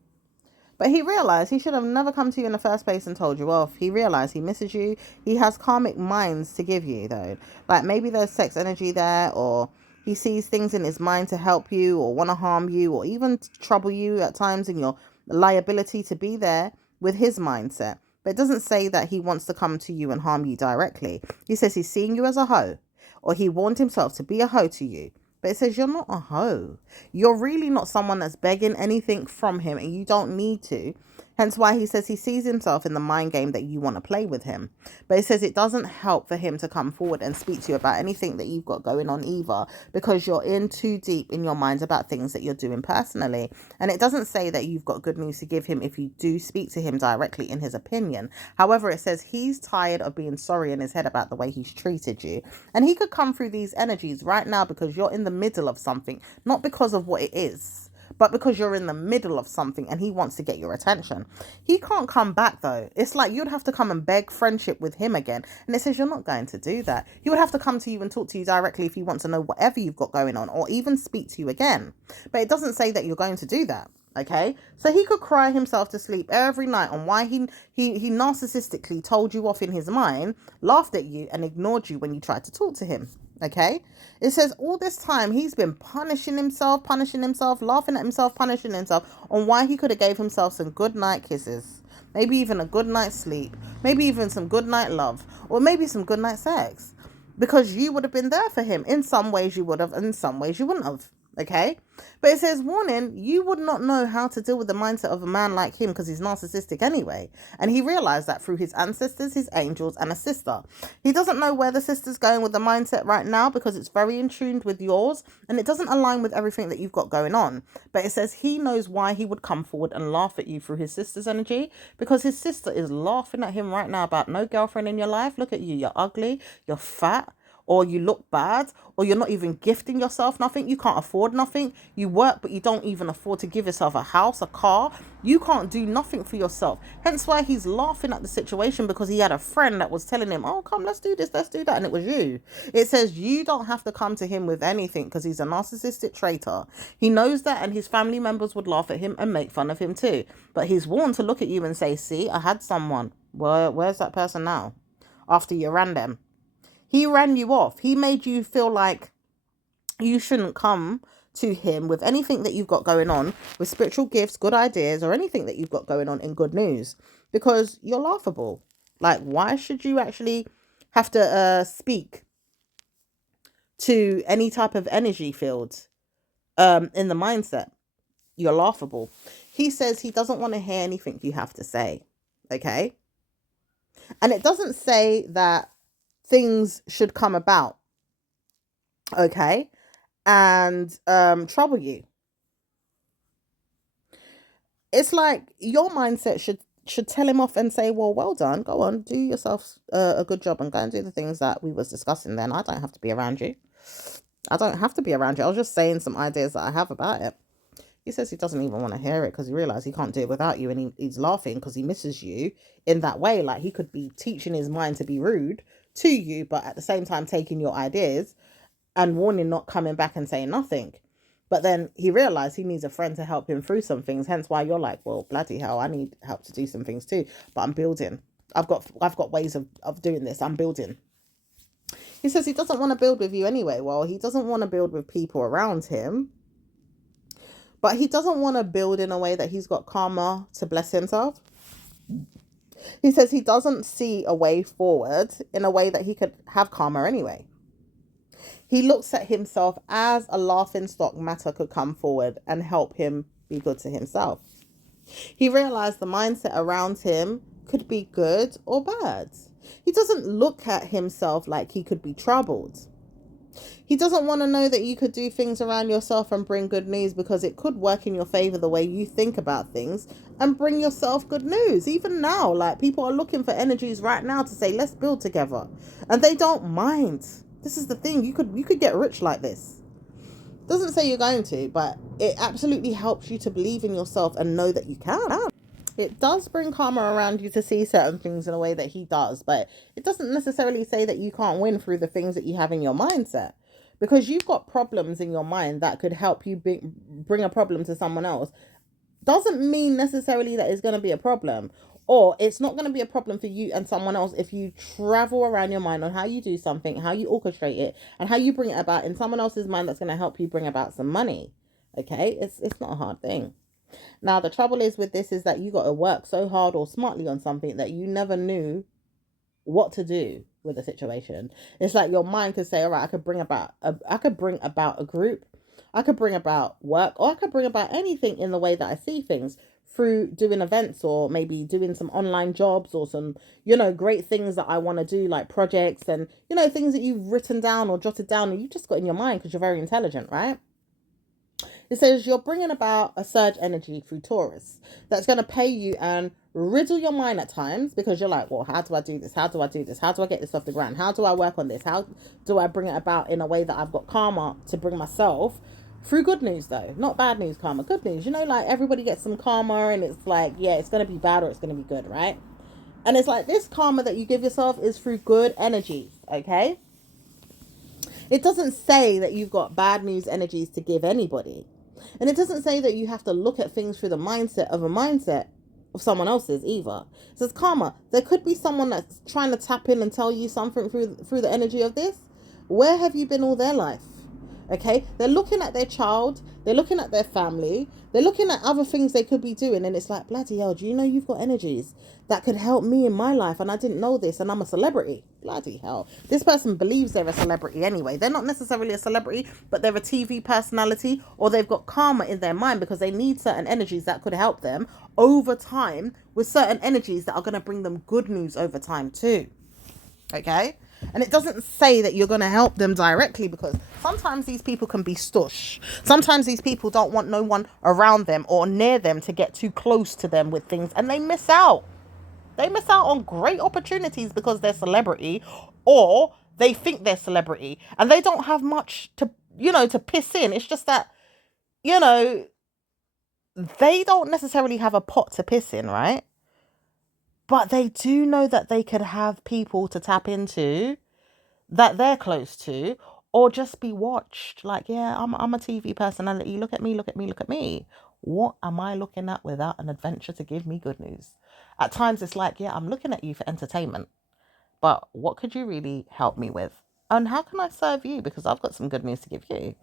But he realized he should have never come to you in the first place and told you off. He realized he misses you. He has karmic minds to give you, though. Like maybe there's sex energy there, or he sees things in his mind to help you or want to harm you or even trouble you at times in your liability to be there with his mindset. But it doesn't say that he wants to come to you and harm you directly. He says he's seeing you as a hoe, or he warned himself to be a hoe to you. But it says you're not a hoe. You're really not someone that's begging anything from him, and you don't need to. Hence why he says he sees himself in the mind game that you want to play with him. But it says it doesn't help for him to come forward and speak to you about anything that you've got going on either, because you're in too deep in your mind about things that you're doing personally. And it doesn't say that you've got good news to give him if you do speak to him directly in his opinion. However, it says he's tired of being sorry in his head about the way he's treated you. And he could come through these energies right now because you're in the middle of something, not because of what it is, but because you're in the middle of something and he wants to get your attention. He can't come back though. It's like you'd have to come and beg friendship with him again. And it says you're not going to do that. He would have to come to you and talk to you directly if he wants to know whatever you've got going on, or even speak to you again. But it doesn't say that you're going to do that. Okay, so he could cry himself to sleep every night on why he narcissistically told you off in his mind, laughed at you and ignored you when you tried to talk to him. Okay, it says all this time he's been punishing himself, laughing at himself, punishing himself on why he could have gave himself some good night kisses, maybe even a good night's sleep, maybe even some good night love, or maybe some good night sex, because you would have been there for him. In some ways you would have, and in some ways you wouldn't have. Okay, but it says warning, you would not know how to deal with the mindset of a man like him because he's narcissistic anyway. And he realized that through his ancestors, his angels, and a sister. He doesn't know where the sister's going with the mindset right now because it's very in tune with yours and it doesn't align with everything that you've got going on. But it says he knows why he would come forward and laugh at you through his sister's energy, because his sister is laughing at him right now about no girlfriend in your life. Look at you, you're ugly, you're fat, or you look bad, or you're not even gifting yourself nothing. You can't afford nothing. You work, but you don't even afford to give yourself a house, a car. You can't do nothing for yourself. Hence why he's laughing at the situation, because he had a friend that was telling him, oh, come, let's do this, let's do that. And it was you. It says you don't have to come to him with anything because he's a narcissistic traitor. He knows that, and his family members would laugh at him and make fun of him too. But he's warned to look at you and say, see, I had someone. Where's that person now? After you ran them, he ran you off. He made you feel like you shouldn't come to him with anything that you've got going on, with spiritual gifts, good ideas, or anything that you've got going on in good news, because you're laughable. Like, why should you actually have to speak to any type of energy field in the mindset? You're laughable. He says he doesn't want to hear anything you have to say. Okay? And it doesn't say that things should come about, okay, and trouble you. It's like your mindset should tell him off and say, well done, go on, do yourself a good job and go and do the things that we was discussing. Then I don't have to be around you. I don't have to be around you. I was just saying some ideas that I have about it. He says he doesn't even want to hear it because he realizes he can't do it without you, and he's laughing because he misses you in that way. Like, he could be teaching his mind to be rude to you, but at the same time taking your ideas and warning, not coming back and saying nothing. But then he realized he needs a friend to help him through some things. Hence why you're like, well, bloody hell, I need help to do some things too. But I'm building. I've got ways of doing this. I'm building. He says he doesn't want to build with you anyway. Well, he doesn't want to build with people around him. But he doesn't want to build in a way that he's got karma to bless himself. He says he doesn't see a way forward in a way that he could have karma anyway. He looks at himself as a laughing stock matter could come forward and help him be good to himself. He realized the mindset around him could be good or bad. He doesn't look at himself like he could be troubled. He doesn't want to know that you could do things around yourself and bring good news, because it could work in your favor the way you think about things and bring yourself good news. Even now, like, people are looking for energies right now to say, let's build together. And they don't mind. This is the thing. You could get rich like this. Doesn't say you're going to, but it absolutely helps you to believe in yourself and know that you can. It does bring karma around you to see certain things in a way that he does, but it doesn't necessarily say that you can't win through the things that you have in your mindset. Because you've got problems in your mind that could help you bring a problem to someone else. Doesn't mean necessarily that it's going to be a problem. Or it's not going to be a problem for you and someone else if you travel around your mind on how you do something, how you orchestrate it, and how you bring it about in someone else's mind that's going to help you bring about some money. Okay? It's not a hard thing. Now, the trouble is with this is that you got to work so hard or smartly on something that you never knew what to do with the situation. It's like your mind could say, all right, I could bring about a group, I could bring about work, or I could bring about anything in the way that I see things through doing events, or maybe doing some online jobs, or some, great things that I want to do, like projects and, things that you've written down or jotted down and you just got in your mind because you're very intelligent, right? It says you're bringing about a surge energy through Taurus that's going to pay you and riddle your mind at times, because you're like, well, how do I do this? How do I do this? How do I get this off the ground? How do I work on this? How do I bring it about in a way that I've got karma to bring myself through good news, though? Not bad news karma, good news. Like, everybody gets some karma and it's like, yeah, it's going to be bad or it's going to be good, right? And it's like, this karma that you give yourself is through good energies, okay? It doesn't say that you've got bad news energies to give anybody. And it doesn't say that you have to look at things through the mindset of someone else's either. It says karma. There could be someone that's trying to tap in and tell you something through the energy of this. Where have you been all their life? Okay, they're looking at their child, they're looking at their family, they're looking at other things they could be doing, and it's like, bloody hell, do you know you've got energies that could help me in my life, and I didn't know this, and I'm a celebrity? Bloody hell. This person believes they're a celebrity anyway. They're not necessarily a celebrity, but they're a TV personality, or they've got karma in their mind because they need certain energies that could help them over time with certain energies that are going to bring them good news over time too. Okay? And it doesn't say that you're going to help them directly, because sometimes these people can be stush. Sometimes these people don't want no one around them or near them to get too close to them with things, and they miss out. They miss out on great opportunities because they're celebrity, or they think they're celebrity and they don't have much to piss in. It's just that, they don't necessarily have a pot to piss in, right? But they do know that they could have people to tap into that they're close to, or just be watched. Like, yeah, I'm a TV personality. Look at me, look at me, look at me. What am I looking at without an adventure to give me good news? At times it's like, yeah, I'm looking at you for entertainment, but what could you really help me with? And how can I serve you? Because I've got some good news to give you.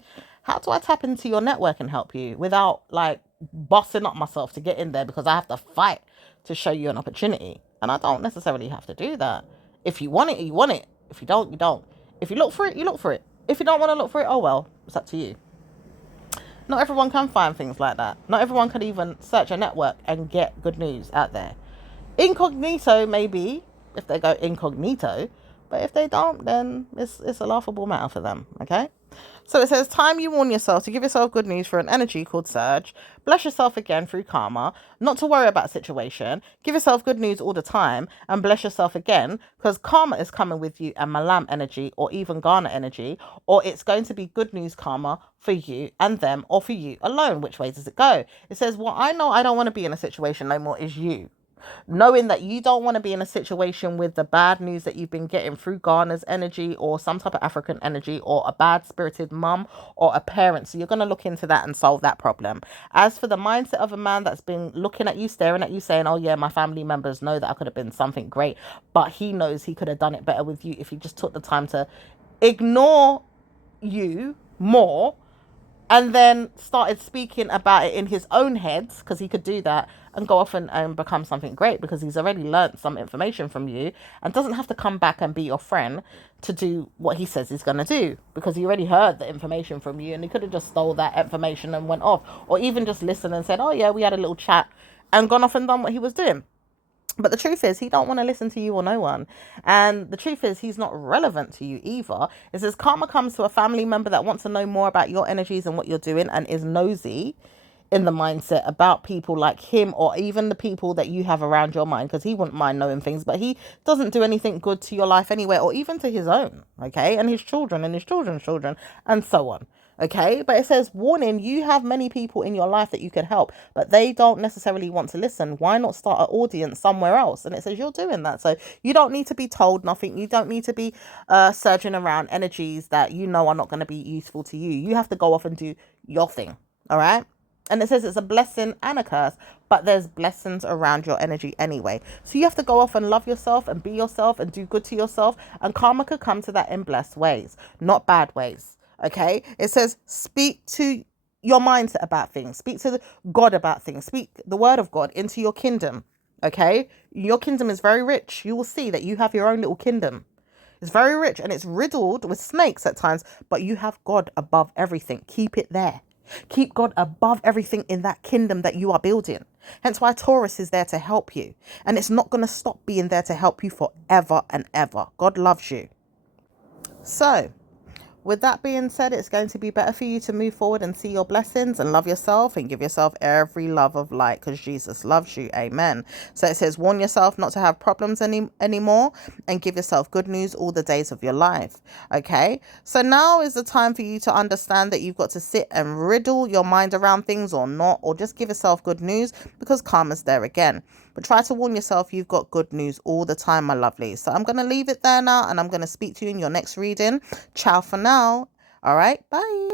How do I tap into your network and help you without like bossing up myself to get in there because I have to fight to show you an opportunity? And I don't necessarily have to do that. If you want it, you want it. If you don't, you don't. If you look for it, you look for it. If you don't want to look for it, oh well, it's up to you. Not everyone can find things like that. Not everyone can even search a network and get good news out there. Incognito, maybe, if they go incognito, but if they don't, then it's a laughable matter for them, okay? So it says, time you warn yourself to give yourself good news for an energy called surge. Bless yourself again through karma. Not to worry about situation. Give yourself good news all the time and bless yourself again because karma is coming with you and Malam energy or even Ghana energy, or it's going to be good news karma for you and them or for you alone. Which way does it go? It says, well, I know I don't want to be in a situation no more is you. Knowing that you don't want to be in a situation with the bad news that you've been getting through Ghana's energy or some type of African energy or a bad spirited mum or a parent. So you're going to look into that and solve that problem. As for the mindset of a man that's been looking at you, staring at you, saying, oh yeah, my family members know that I could have been something great, but he knows he could have done it better with you if he just took the time to ignore you more and then started speaking about it in his own head, because he could do that and go off and become something great because he's already learnt some information from you and doesn't have to come back and be your friend to do what he says he's going to do because he already heard the information from you and he could have just stole that information and went off, or even just listened and said, oh yeah, we had a little chat and gone off and done what he was doing. But the truth is, he don't want to listen to you or no one. And the truth is, he's not relevant to you either. It says karma comes to a family member that wants to know more about your energies and what you're doing and is nosy in the mindset about people like him or even the people that you have around your mind, because he wouldn't mind knowing things, but he doesn't do anything good to your life anyway, or even to his own, okay, and his children and his children's children and so on. Okay, but it says, warning, you have many people in your life that you could help, but they don't necessarily want to listen. Why not start an audience somewhere else? And it says you're doing that. So you don't need to be told nothing. You don't need to be surging around energies that you know are not going to be useful to you. You have to go off and do your thing. All right. And it says it's a blessing and a curse, but there's blessings around your energy anyway. So you have to go off and love yourself and be yourself and do good to yourself. And karma could come to that in blessed ways, not bad ways. Okay, it says speak to your mindset about things, speak to God about things, speak the word of God into your kingdom. Okay, your kingdom is very rich. You will see that you have your own little kingdom. It's very rich and it's riddled with snakes at times, but you have God above everything. Keep it there. Keep God above everything in that kingdom that you are building. Hence why Taurus is there to help you, and it's not going to stop being there to help you forever and ever. God loves you. So with that being said, it's going to be better for you to move forward and see your blessings and love yourself and give yourself every love of light because Jesus loves you. Amen. So it says, warn yourself not to have problems anymore and give yourself good news all the days of your life. Okay. So now is the time for you to understand that you've got to sit and riddle your mind around things or not, or just give yourself good news because karma's there again. But try to warn yourself you've got good news all the time, my lovely. So I'm going to leave it there now and I'm going to speak to you in your next reading. Ciao for now. All right. Bye.